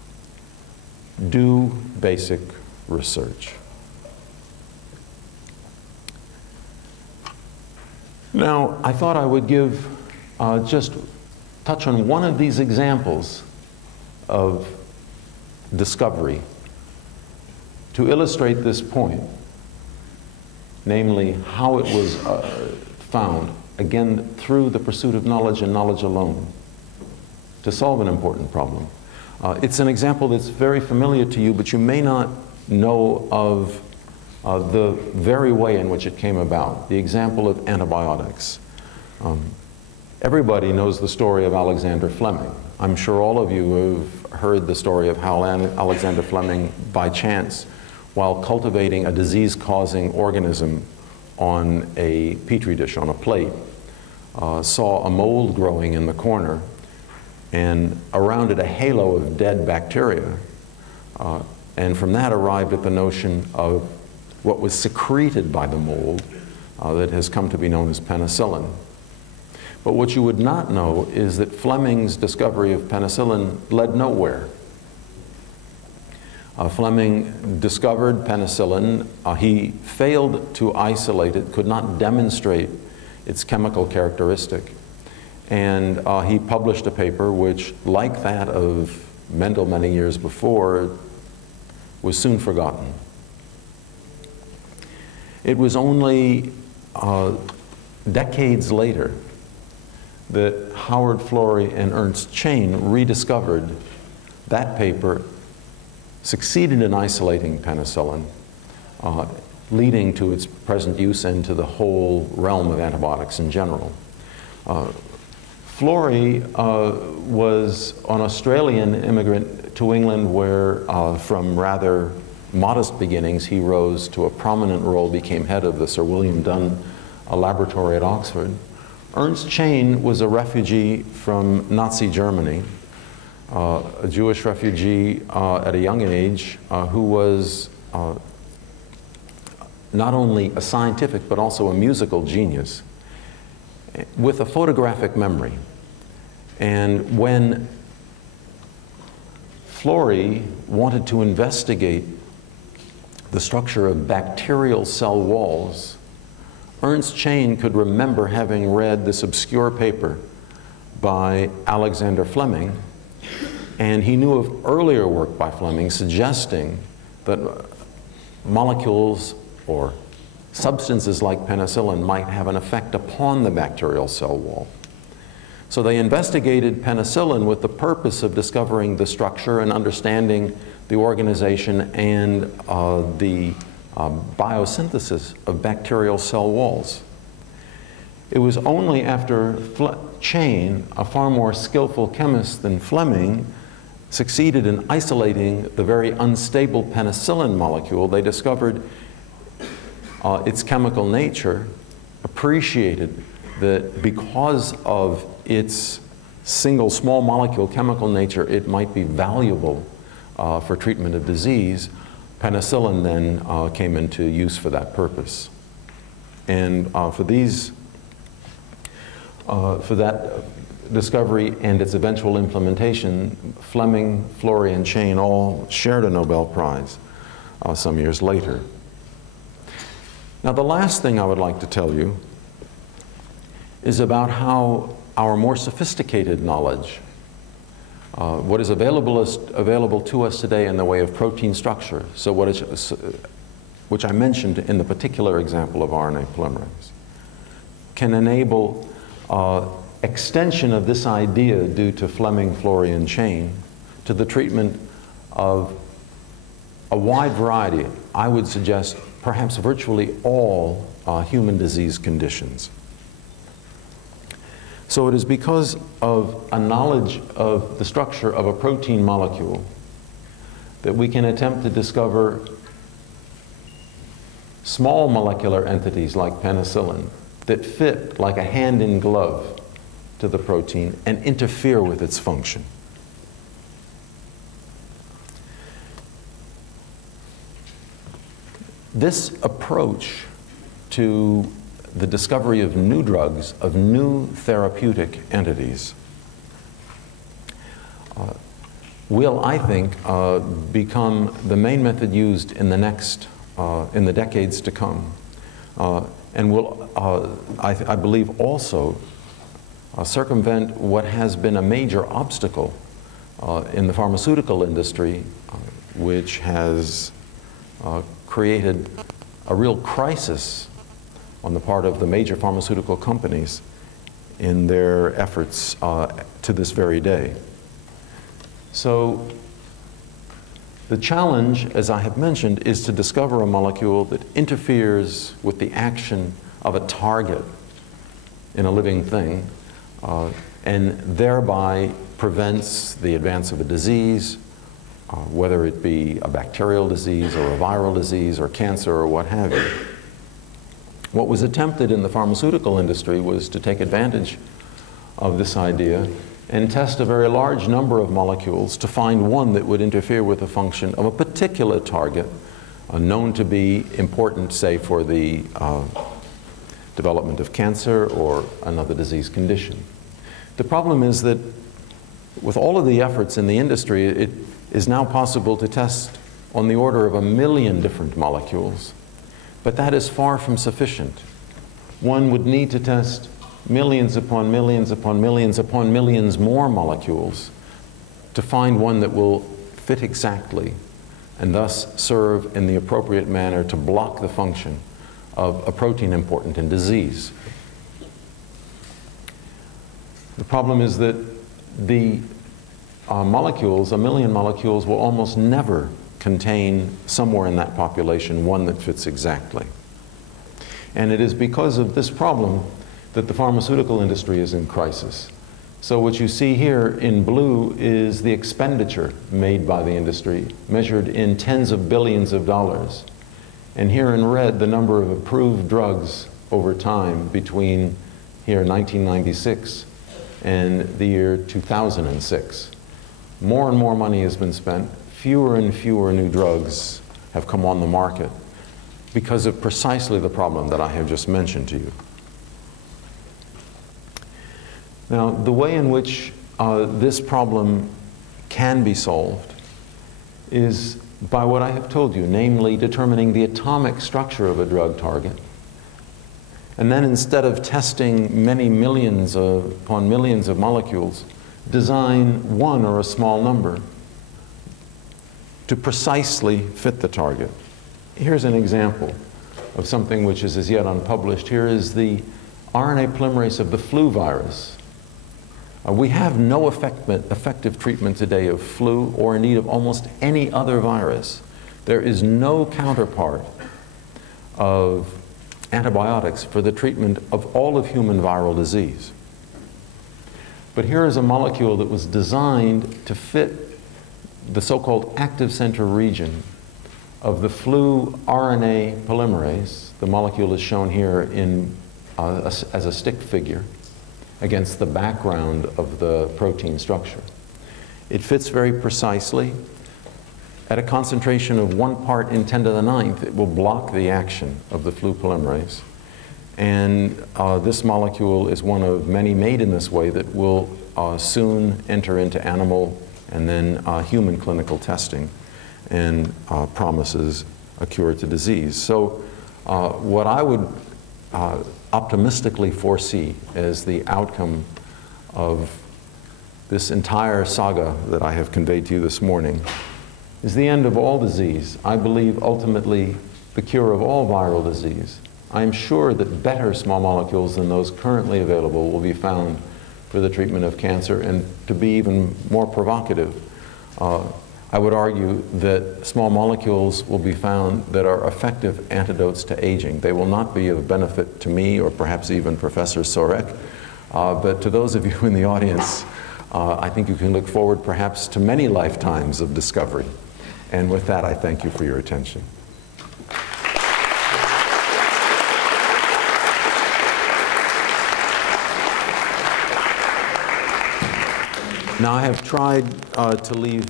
do basic research. Now, I thought I would give, just touch on one of these examples of discovery to illustrate this point, namely how it was found, again, through the pursuit of knowledge and knowledge alone, to solve an important problem. It's an example that's very familiar to you, but you may not know of the very way in which it came about, the example of antibiotics. Everybody knows the story of Alexander Fleming. I'm sure all of you have heard the story of how Alexander Fleming, by chance, while cultivating a disease-causing organism on a petri dish, on a plate, saw a mold growing in the corner, and around it a halo of dead bacteria. And from that arrived at the notion of what was secreted by the mold that has come to be known as penicillin. But what you would not know is that Fleming's discovery of penicillin led nowhere. Fleming discovered penicillin. He failed to isolate it, could not demonstrate its chemical characteristic. And he published a paper which, like that of Mendel many years before, was soon forgotten. It was only decades later that Howard Florey and Ernst Chain rediscovered that paper, succeeded in isolating penicillin, leading to its present use and to the whole realm of antibiotics in general. Florey was an Australian immigrant to England where, from rather modest beginnings, he rose to a prominent role, became head of the Sir William Dunn laboratory at Oxford. Ernst Chain was a refugee from Nazi Germany, a Jewish refugee at a young age who was not only a scientific but also a musical genius with a photographic memory. And when Florey wanted to investigate the structure of bacterial cell walls, Ernst Chain could remember having read this obscure paper by Alexander Fleming, and he knew of earlier work by Fleming suggesting that molecules or substances like penicillin might have an effect upon the bacterial cell wall. So they investigated penicillin with the purpose of discovering the structure and understanding the organization and the biosynthesis of bacterial cell walls. It was only after Chain, a far more skillful chemist than Fleming, succeeded in isolating the very unstable penicillin molecule, they discovered its chemical nature, appreciated that because of its single small molecule chemical nature, it might be valuable for treatment of disease. Penicillin then came into use for that purpose. And for that discovery and its eventual implementation, Fleming, Florey, and Chain all shared a Nobel Prize some years later. Now, the last thing I would like to tell you is about how our more sophisticated knowledge, what is available to us today in the way of protein structure, so which I mentioned in the particular example of RNA polymerase, can enable extension of this idea due to Fleming, Florey, and Chain to the treatment of a wide variety, I would suggest perhaps virtually all human disease conditions. So it is because of a knowledge of the structure of a protein molecule that we can attempt to discover small molecular entities like penicillin that fit like a hand in glove to the protein and interfere with its function. This approach to the discovery of new drugs, of new therapeutic entities, will, I think, become the main method used in the decades to come, and will, I believe, also circumvent what has been a major obstacle in the pharmaceutical industry, which has created a real crisis on the part of the major pharmaceutical companies in their efforts to this very day. So the challenge, as I have mentioned, is to discover a molecule that interferes with the action of a target in a living thing and thereby prevents the advance of a disease, whether it be a bacterial disease or a viral disease or cancer or what have you. What was attempted in the pharmaceutical industry was to take advantage of this idea and test a very large number of molecules to find one that would interfere with the function of a particular target known to be important, say, for the development of cancer or another disease condition. The problem is that with all of the efforts in the industry, it is now possible to test on the order of 1 million different molecules, but that is far from sufficient. One would need to test millions upon millions upon millions upon millions more molecules to find one that will fit exactly and thus serve in the appropriate manner to block the function of a protein important in disease. The problem is that the molecules, 1 million molecules, will almost never contain somewhere in that population one that fits exactly. And it is because of this problem that the pharmaceutical industry is in crisis. So what you see here in blue is the expenditure made by the industry, measured in tens of billions of dollars. And here in red, the number of approved drugs over time between here 1996 and the year 2006. More and more money has been spent. Fewer and fewer new drugs have come on the market because of precisely the problem that I have just mentioned to you. Now, the way in which this problem can be solved is by what I have told you, namely determining the atomic structure of a drug target. And then instead of testing many millions upon millions of molecules, design one or a small number to precisely fit the target. Here's an example of something which is as yet unpublished. Here is the RNA polymerase of the flu virus. We have no effective treatment today of flu or indeed of almost any other virus. There is no counterpart of antibiotics for the treatment of all of human viral disease. But here is a molecule that was designed to fit the so-called active center region of the flu RNA polymerase. The molecule is shown here in, as a stick figure against the background of the protein structure. It fits very precisely. At a concentration of 1 part in 10 to the 9th, it will block the action of the flu polymerase. And this molecule is one of many made in this way that will soon enter into animal and then human clinical testing and promises a cure to disease. So what I would optimistically foresee as the outcome of this entire saga that I have conveyed to you this morning is the end of all disease. I believe ultimately the cure of all viral disease. I am sure that better small molecules than those currently available will be found for the treatment of cancer. And to be even more provocative, I would argue that small molecules will be found that are effective antidotes to aging. They will not be of benefit to me or perhaps even Professor Sorek, but to those of you in the audience, I think you can look forward perhaps to many lifetimes of discovery. And with that, I thank you for your attention. Now, I have tried to leave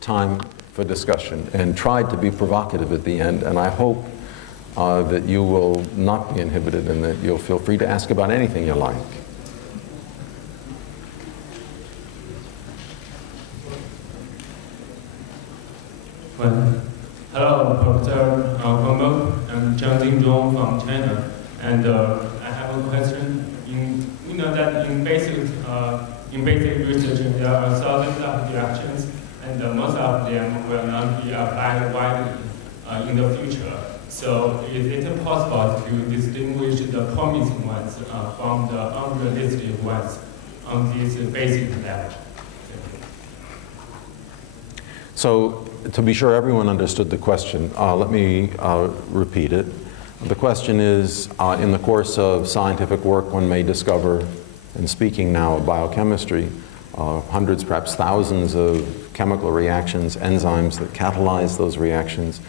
time for discussion and tried to be provocative at the end, and I hope that you will not be inhibited and that you'll feel free to ask about anything you like. Well, hello, Professor Guangmeng. I'm Zhang Jingzhong from China, and I have a question. We know that in basic research there are thousands of reactions, and most of them will not be applied widely in the future. So is it possible to distinguish the promising ones from the unrealistic ones on this basic level? So, to be sure everyone understood the question, let me repeat it. The question is, in the course of scientific work, one may discover, and speaking now of biochemistry, hundreds, perhaps thousands of chemical reactions, enzymes that catalyze those reactions.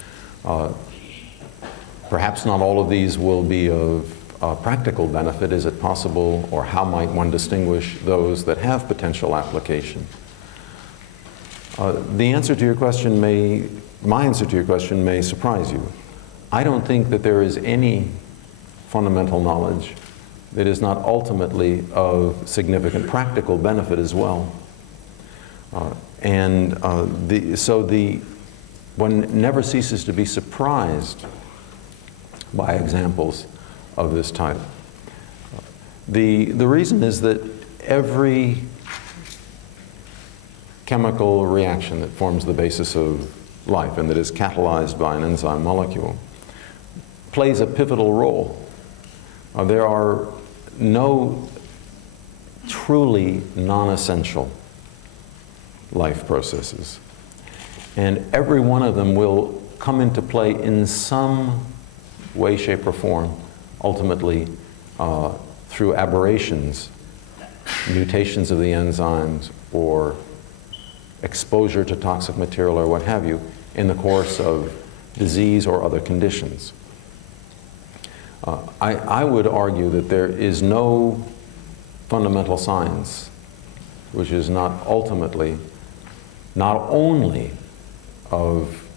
Perhaps not all of these will be of practical benefit. Is it possible, or how might one distinguish those that have potential application? The answer to your question my answer to your question may surprise you. I don't think that there is any fundamental knowledge that is not ultimately of significant practical benefit as well. One never ceases to be surprised by examples of this type. The reason is that every chemical reaction that forms the basis of life and that is catalyzed by an enzyme molecule plays a pivotal role. There are no truly non-essential life processes, and every one of them will come into play in some way, shape, or form, ultimately through aberrations mutations of the enzymes or exposure to toxic material or what have you in the course of disease or other conditions. I would argue that there is no fundamental science which is not ultimately, not only of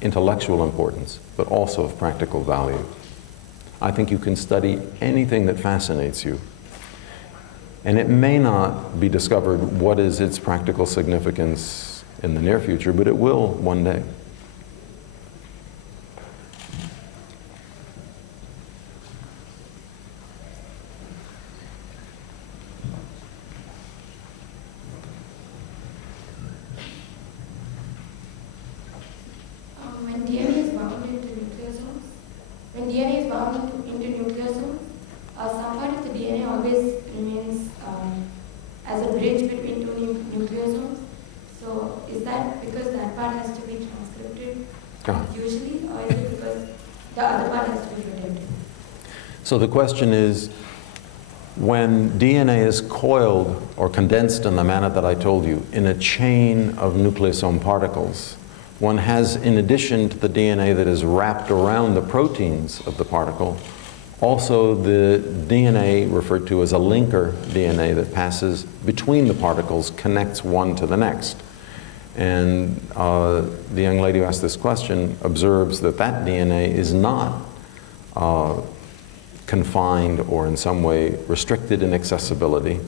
intellectual importance, but also of practical value. I think you can study anything that fascinates you, and it may not be discovered what is its practical significance in the near future, but it will one day. Some part of the DNA always remains as a bridge between two nucleosomes. So is that because that part has to be transcripted usually, or is it because the other part has to be protected? So the question is, when DNA is coiled or condensed in the manner that I told you, in a chain of nucleosome particles, one has, in addition to the DNA that is wrapped around the proteins of the particle, also the DNA referred to as a linker DNA that passes between the particles, connects one to the next. And the young lady who asked this question observes that that DNA is not confined or in some way restricted in accessibility.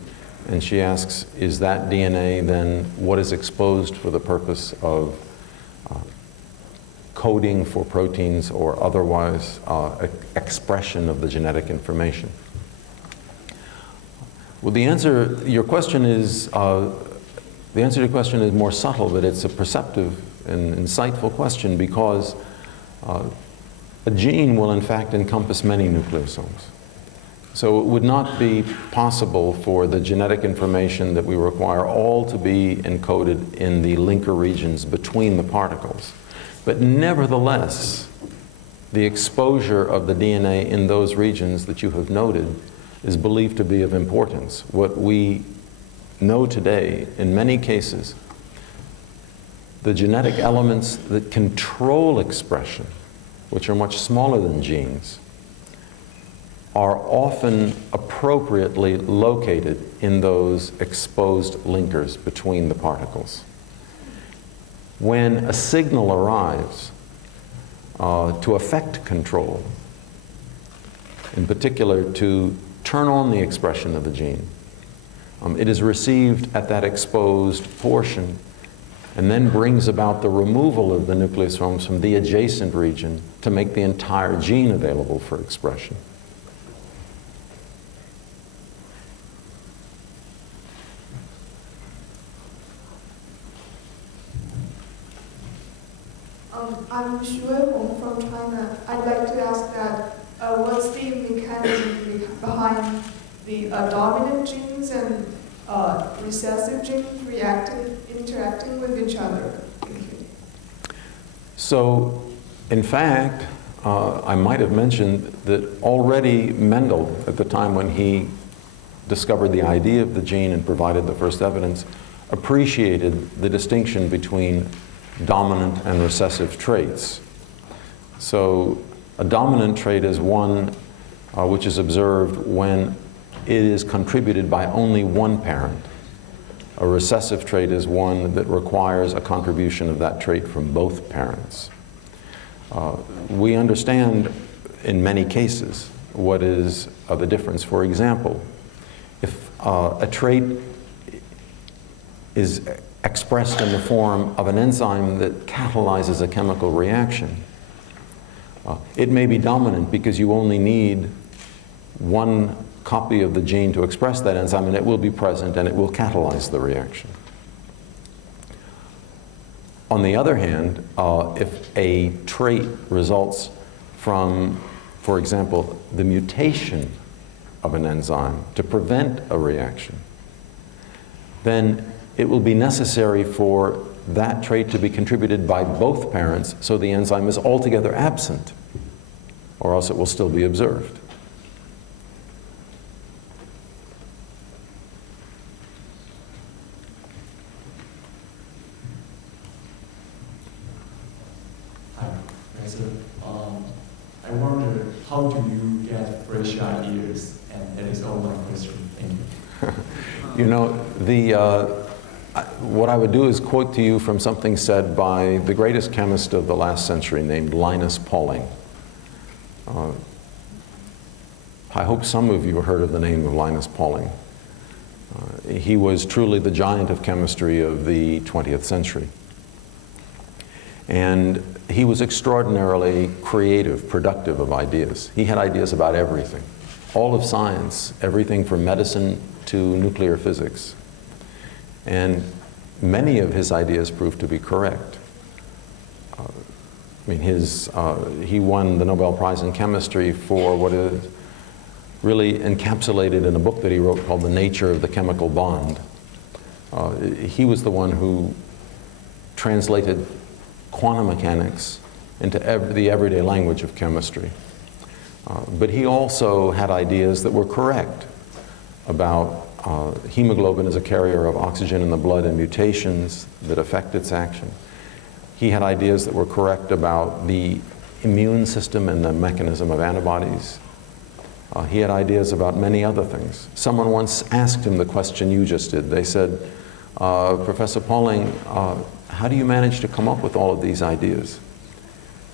And she asks, is that DNA then what is exposed for the purpose of coding for proteins or otherwise expression of the genetic information? Well, the answer to your question is more subtle, but it's a perceptive and insightful question, because a gene will in fact encompass many nucleosomes. So it would not be possible for the genetic information that we require all to be encoded in the linker regions between the particles. But nevertheless, the exposure of the DNA in those regions that you have noted is believed to be of importance. What we know today, in many cases, the genetic elements that control expression, which are much smaller than genes, are often appropriately located in those exposed linkers between the particles. When a signal arrives to affect control, in particular to turn on the expression of the gene, it is received at that exposed portion and then brings about the removal of the nucleosomes from the adjacent region to make the entire gene available for expression. I'm Xue Hong from China. I'd like to ask that what's the mechanism behind the dominant genes and recessive genes interacting with each other? Thank you. So, in fact, I might have mentioned that already Mendel, at the time when he discovered the idea of the gene and provided the first evidence, appreciated the distinction between dominant and recessive traits. So a dominant trait is one which is observed when it is contributed by only one parent. A recessive trait is one that requires a contribution of that trait from both parents. We understand in many cases what is the difference. For example, if a trait is expressed in the form of an enzyme that catalyzes a chemical reaction, it may be dominant because you only need one copy of the gene to express that enzyme, and it will be present and it will catalyze the reaction. On the other hand, if a trait results from, for example, the mutation of an enzyme to prevent a reaction, then it will be necessary for that trait to be contributed by both parents, so the enzyme is altogether absent, or else it will still be observed. So I wonder, how do you get fresh ideas? And that is all my question. Thank you. You know, what I would do is quote to you from something said by the greatest chemist of the last century named Linus Pauling. I hope some of you have heard of the name of Linus Pauling. He was truly the giant of chemistry of the 20th century. And he was extraordinarily creative, productive of ideas. He had ideas about everything. All of science, everything from medicine to nuclear physics. And many of his ideas proved to be correct. I mean, he won the Nobel Prize in Chemistry for what is really encapsulated in a book that he wrote called The Nature of the Chemical Bond. He was the one who translated quantum mechanics into the everyday language of chemistry. But he also had ideas that were correct about hemoglobin as a carrier of oxygen in the blood and mutations that affect its action. He had ideas that were correct about the immune system and the mechanism of antibodies. He had ideas about many other things. Someone once asked him the question you just did. They said, Professor Pauling, how do you manage to come up with all of these ideas?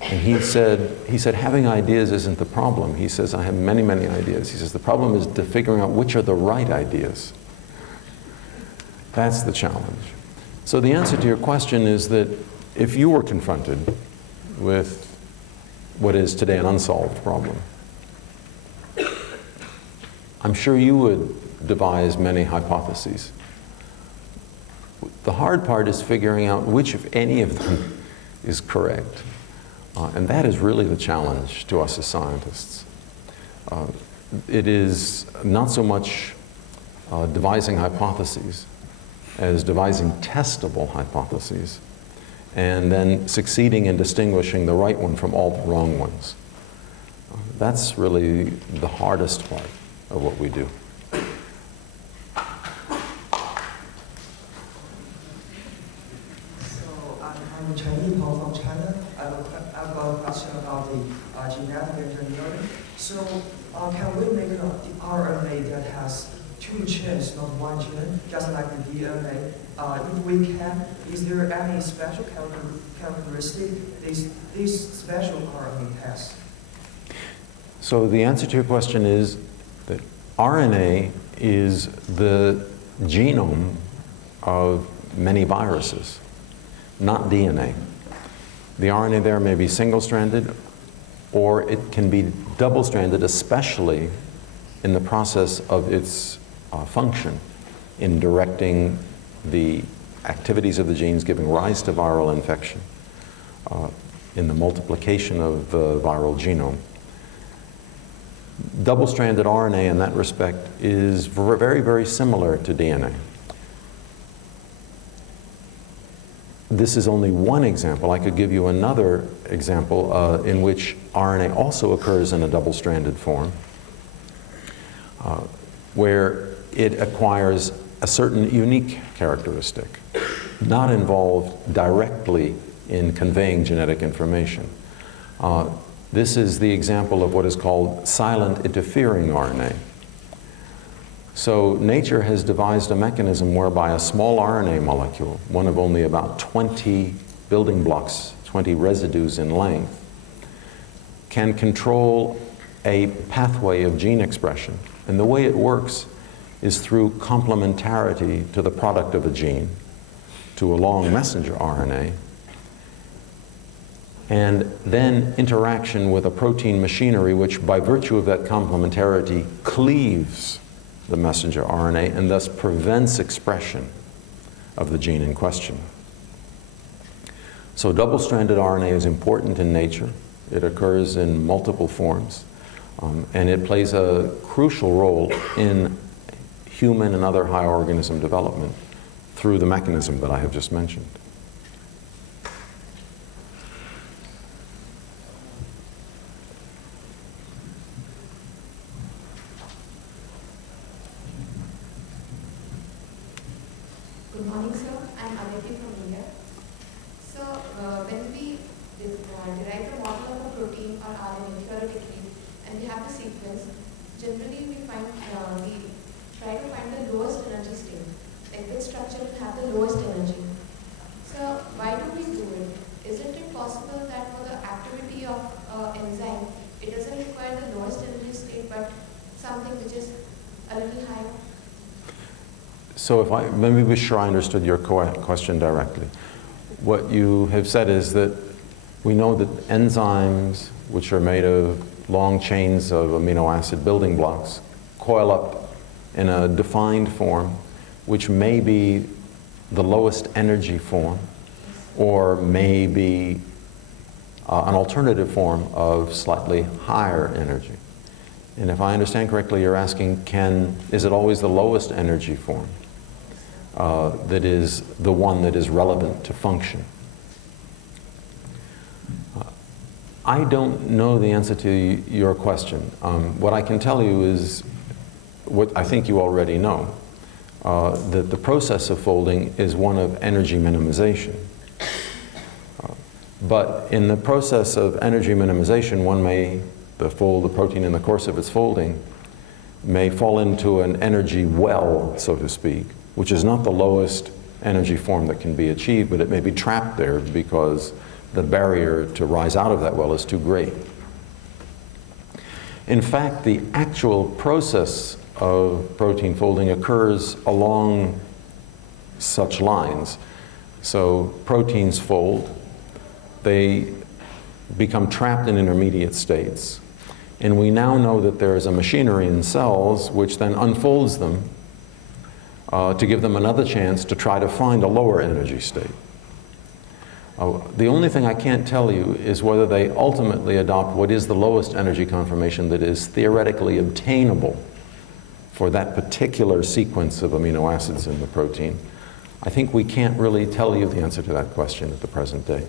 And he said, having ideas isn't the problem. He says, I have many, many ideas. He says, the problem is figuring out which are the right ideas. That's the challenge. So the answer to your question is that if you were confronted with what is today an unsolved problem, I'm sure you would devise many hypotheses. The hard part is figuring out which, if any of them, is correct. And that is really the challenge to us as scientists. It is not so much devising hypotheses as devising testable hypotheses and then succeeding in distinguishing the right one from all the wrong ones. That's really the hardest part of what we do. I'm Chinese from China. I've got a question about the genetic engineering. So can we make an RNA that has two chains, not one chain, just like the DNA? If we can, is there any special characteristic this special RNA has? So the answer to your question is that RNA is the genome of many viruses, not DNA. The RNA there may be single-stranded, or it can be double-stranded, especially in the process of its function in directing the activities of the genes giving rise to viral infection, in the multiplication of the viral genome. Double-stranded RNA in that respect is very, very similar to DNA. This is only one example. I could give you another example in which RNA also occurs in a double-stranded form, where it acquires a certain unique characteristic, not involved directly in conveying genetic information. This is the example of what is called silent interfering RNA. So nature has devised a mechanism whereby a small RNA molecule, one of only about 20 building blocks, 20 residues in length, can control a pathway of gene expression. And the way it works is through complementarity to the product of a gene, to a long messenger RNA, and then interaction with a protein machinery which, by virtue of that complementarity, cleaves the messenger RNA and thus prevents expression of the gene in question. So double-stranded RNA is important in nature. It occurs in multiple forms, and it plays a crucial role in human and other high organism development through the mechanism that I have just mentioned. Good morning, sir. I'm Aditi from India. So derive a model of a protein or RNA theoretically, and we have the sequence, generally we find we try to find the lowest energy state, like which structure will have the lowest energy. So why do we do it? Isn't it possible that for the activity of enzyme, it doesn't require the lowest energy state, but something which is a little higher? So if let me be sure I understood your question directly. What you have said is that we know that enzymes, which are made of long chains of amino acid building blocks, coil up in a defined form, which may be the lowest energy form, or may be an alternative form of slightly higher energy. And if I understand correctly, you're asking, is it always the lowest energy form that is the one that is relevant to function? I don't know the answer to your question. What I can tell you is what I think you already know, that the process of folding is one of energy minimization. But in the process of energy minimization, one may, the protein in the course of its folding, may fall into an energy well, so to speak, which is not the lowest energy form that can be achieved, but it may be trapped there because the barrier to rise out of that well is too great. In fact, the actual process of protein folding occurs along such lines. So proteins fold, they become trapped in intermediate states. And we now know that there is a machinery in cells which then unfolds them to give them another chance to try to find a lower energy state. The only thing I can't tell you is whether they ultimately adopt what is the lowest energy conformation that is theoretically obtainable for that particular sequence of amino acids in the protein. I think we can't really tell you the answer to that question at the present day.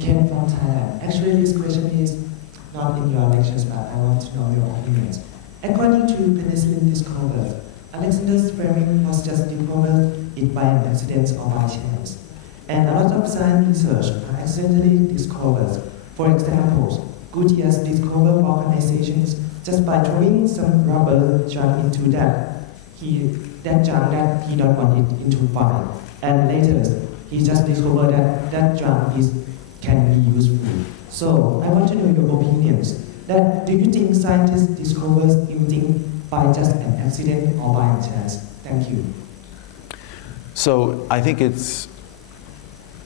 Ken from Thailand. Actually, this question is not in your lectures, but I want to know your opinions. According to penicillin discovery, Alexander Fleming was just discovered it by an accident or by chance. And a lot of science research are accidentally discovered. For example, Goodyear discovered organizations just by throwing some rubber junk into that junk that he don't want it into fire. And later, he just discovered that junk can be useful. So I want to know your opinions. Do you think scientists discover anything by just an accident or by chance? Thank you. So I think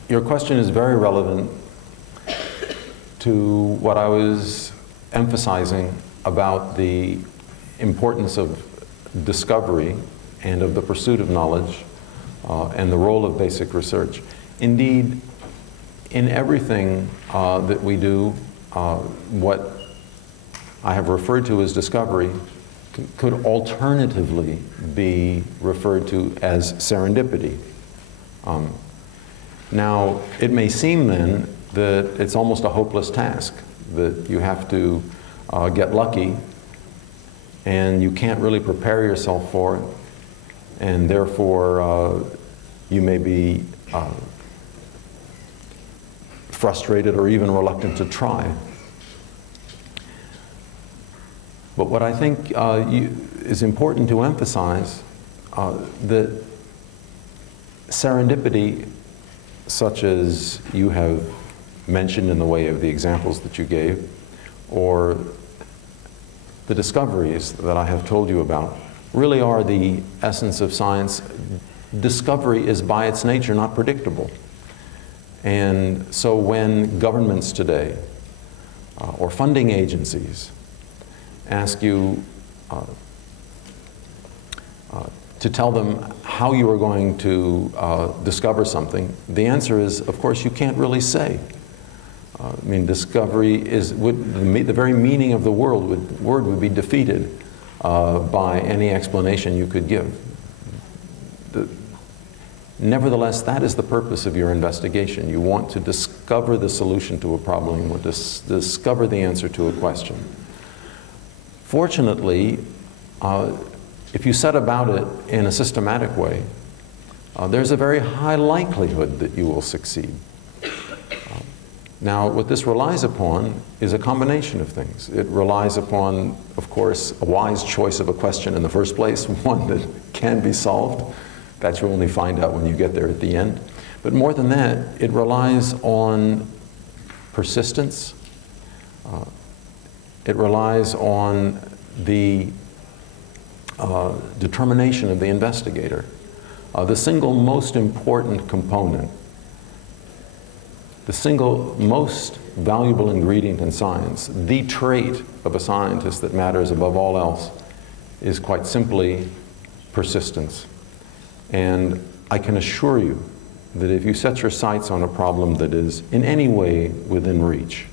your question is very relevant to what I was emphasizing about the importance of discovery and of the pursuit of knowledge and the role of basic research. Indeed, in everything that we do, what I have referred to as discovery could alternatively be referred to as serendipity. Now, it may seem then that it's almost a hopeless task, that you have to get lucky and you can't really prepare yourself for it, and therefore you may be frustrated or even reluctant to try. But what I think is important to emphasize, that serendipity, such as you have mentioned in the way of the examples that you gave, or the discoveries that I have told you about, really are the essence of science. Discovery is by its nature not predictable. And so when governments today, or funding agencies, ask you to tell them how you are going to discover something, the answer is, of course, you can't really say. I mean, discovery the very meaning of the word would be defeated by any explanation you could give. Nevertheless, that is the purpose of your investigation. You want to discover the solution to a problem or discover the answer to a question. Fortunately, if you set about it in a systematic way, there's a very high likelihood that you will succeed. Now, what this relies upon is a combination of things. It relies upon, of course, a wise choice of a question in the first place, one that can be solved. That you only find out when you get there at the end. But more than that, it relies on persistence. It relies on the determination of the investigator. The single most important component, the single most valuable ingredient in science, the trait of a scientist that matters above all else, is quite simply persistence. And I can assure you that if you set your sights on a problem that is in any way within reach,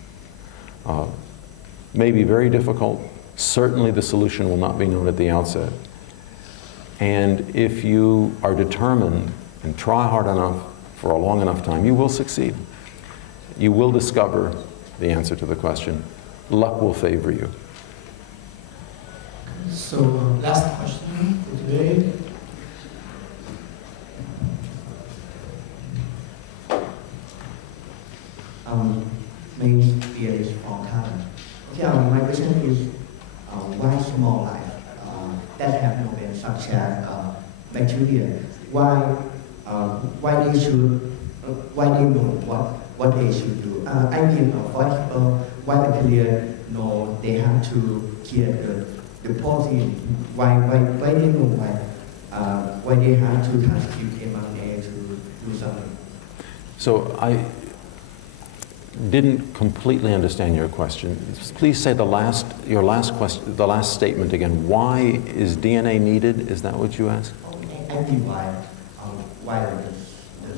may be very difficult, certainly the solution will not be known at the outset. And if you are determined and try hard enough for a long enough time, you will succeed. You will discover the answer to the question. Luck will favor you. So, last question for today. Main fear is from Thailand. Okay, my question is, why small life that have no brain, such as bacteria, why they should, why they know what they should do? I mean, for example, why bacteria know they have to create the protein? Why they know why they have to transcript mRNA to do something? So I didn't completely understand your question. Please say the last statement again. Why is DNA needed? Is that what you asked? I mean, why the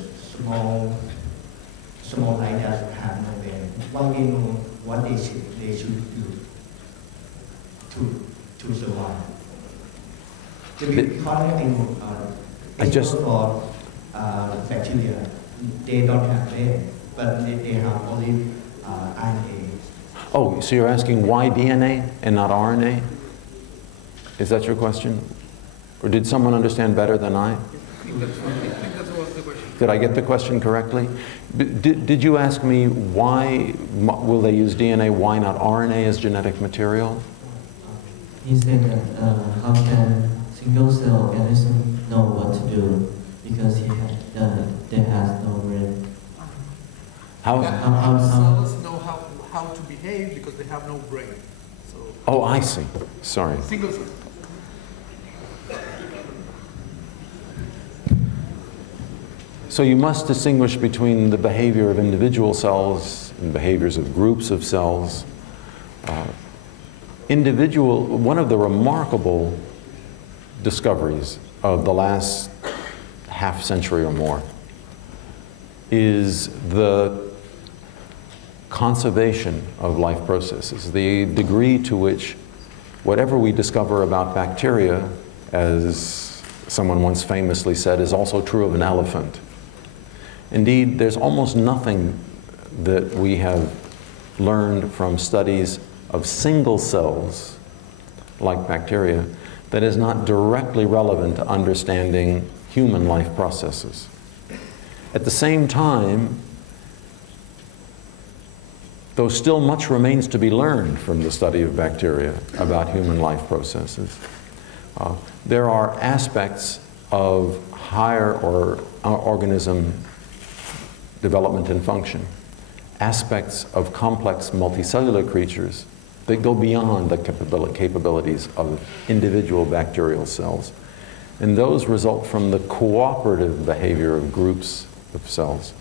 small light does have no brain? Why they know what they should do to survive? Because for bacteria, they don't have brain, but they have only RNA. Oh, so you're asking why DNA and not RNA? Is that your question? Or did someone understand better than I? I think that was the question. Did I get the question correctly? Did you ask me why will they use DNA, why not RNA as genetic material? He said that how can single-cell organism know what to do because they has no brain. How cells know how to behave because they have no brain. So oh, I see. Sorry. Single cell. So you must distinguish between the behavior of individual cells and behaviors of groups of cells. One of the remarkable discoveries of the last half century or more is the conservation of life processes, the degree to which whatever we discover about bacteria, as someone once famously said, is also true of an elephant. Indeed, there's almost nothing that we have learned from studies of single cells, like bacteria, that is not directly relevant to understanding human life processes. At the same time, though still much remains to be learned from the study of bacteria about human life processes, there are aspects of higher organism development and function, aspects of complex multicellular creatures that go beyond the capabilities of individual bacterial cells. And those result from the cooperative behavior of groups of cells.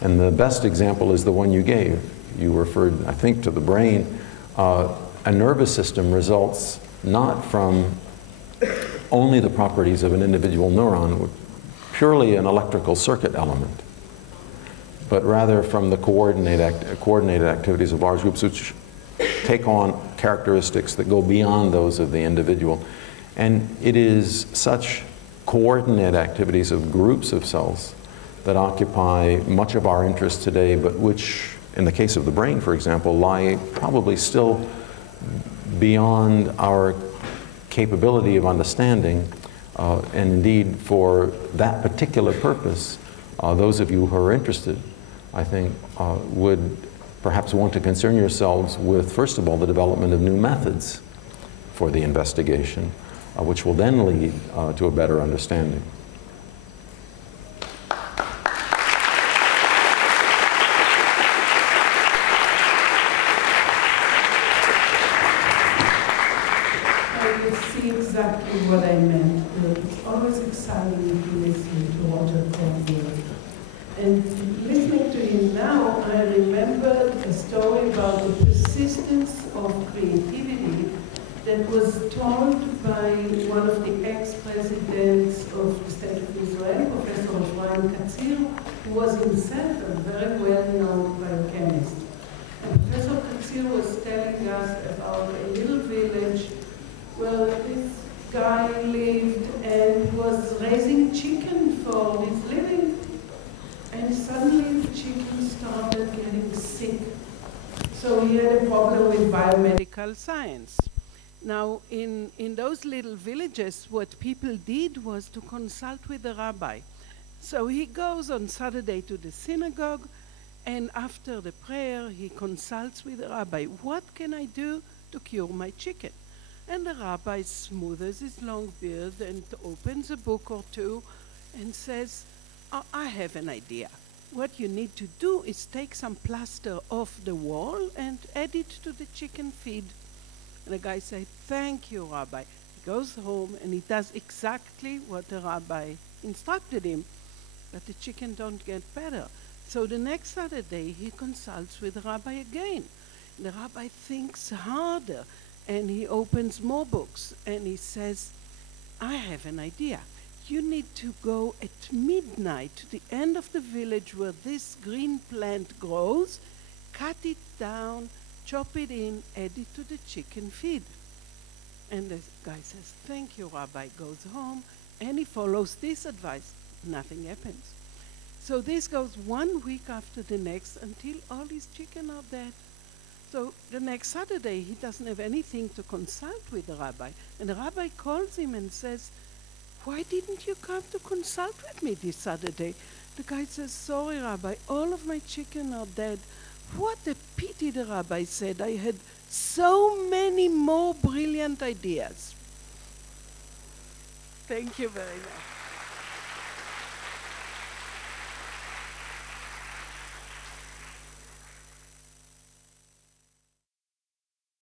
And the best example is the one you gave. You referred, I think, to the brain. A nervous system results not from only the properties of an individual neuron, purely an electrical circuit element, but rather from the coordinated activities of large groups which take on characteristics that go beyond those of the individual. And it is such coordinate activities of groups of cells that occupy much of our interest today, but which, in the case of the brain, for example, lie probably still beyond our capability of understanding. And indeed, for that particular purpose, those of you who are interested, I think, would perhaps want to concern yourselves with, first of all, the development of new methods for the investigation, which will then lead to a better understanding. Exactly what I meant. It's always exciting to listen to Roger Cornfield. And listening to him now, I remember a story about the persistence of creativity that was told by one of the ex-presidents of the State of Israel, Professor Ephraim Katzir, who was himself a very well-known biochemist. And Professor Katzir was telling us about a little village where this guy lived and was raising chicken for his living. And suddenly the chicken started getting sick. So he had a problem with biomedical science. Now, in those little villages, what people did was to consult with the rabbi. So he goes on Saturday to the synagogue, and after the prayer, he consults with the rabbi. What can I do to cure my chicken? And the rabbi smooths his long beard and opens a book or two and says, oh, I have an idea. What you need to do is take some plaster off the wall and add it to the chicken feed. And the guy said, thank you, Rabbi. He goes home and he does exactly what the rabbi instructed him, but the chicken don't get better. So the next Saturday, he consults with the rabbi again. The rabbi thinks harder, and he opens more books, and he says, I have an idea. You need to go at midnight to the end of the village where this green plant grows, cut it down, chop it in, add it to the chicken feed. And the guy says, thank you, Rabbi, goes home, and he follows this advice. Nothing happens. So this goes 1 week after the next until all his chicken are dead. So the next Saturday, he doesn't have anything to consult with the rabbi. And the rabbi calls him and says, why didn't you come to consult with me this Saturday? The guy says, sorry, Rabbi, all of my chicken are dead. What a pity, the rabbi said. I had so many more brilliant ideas. Thank you very much.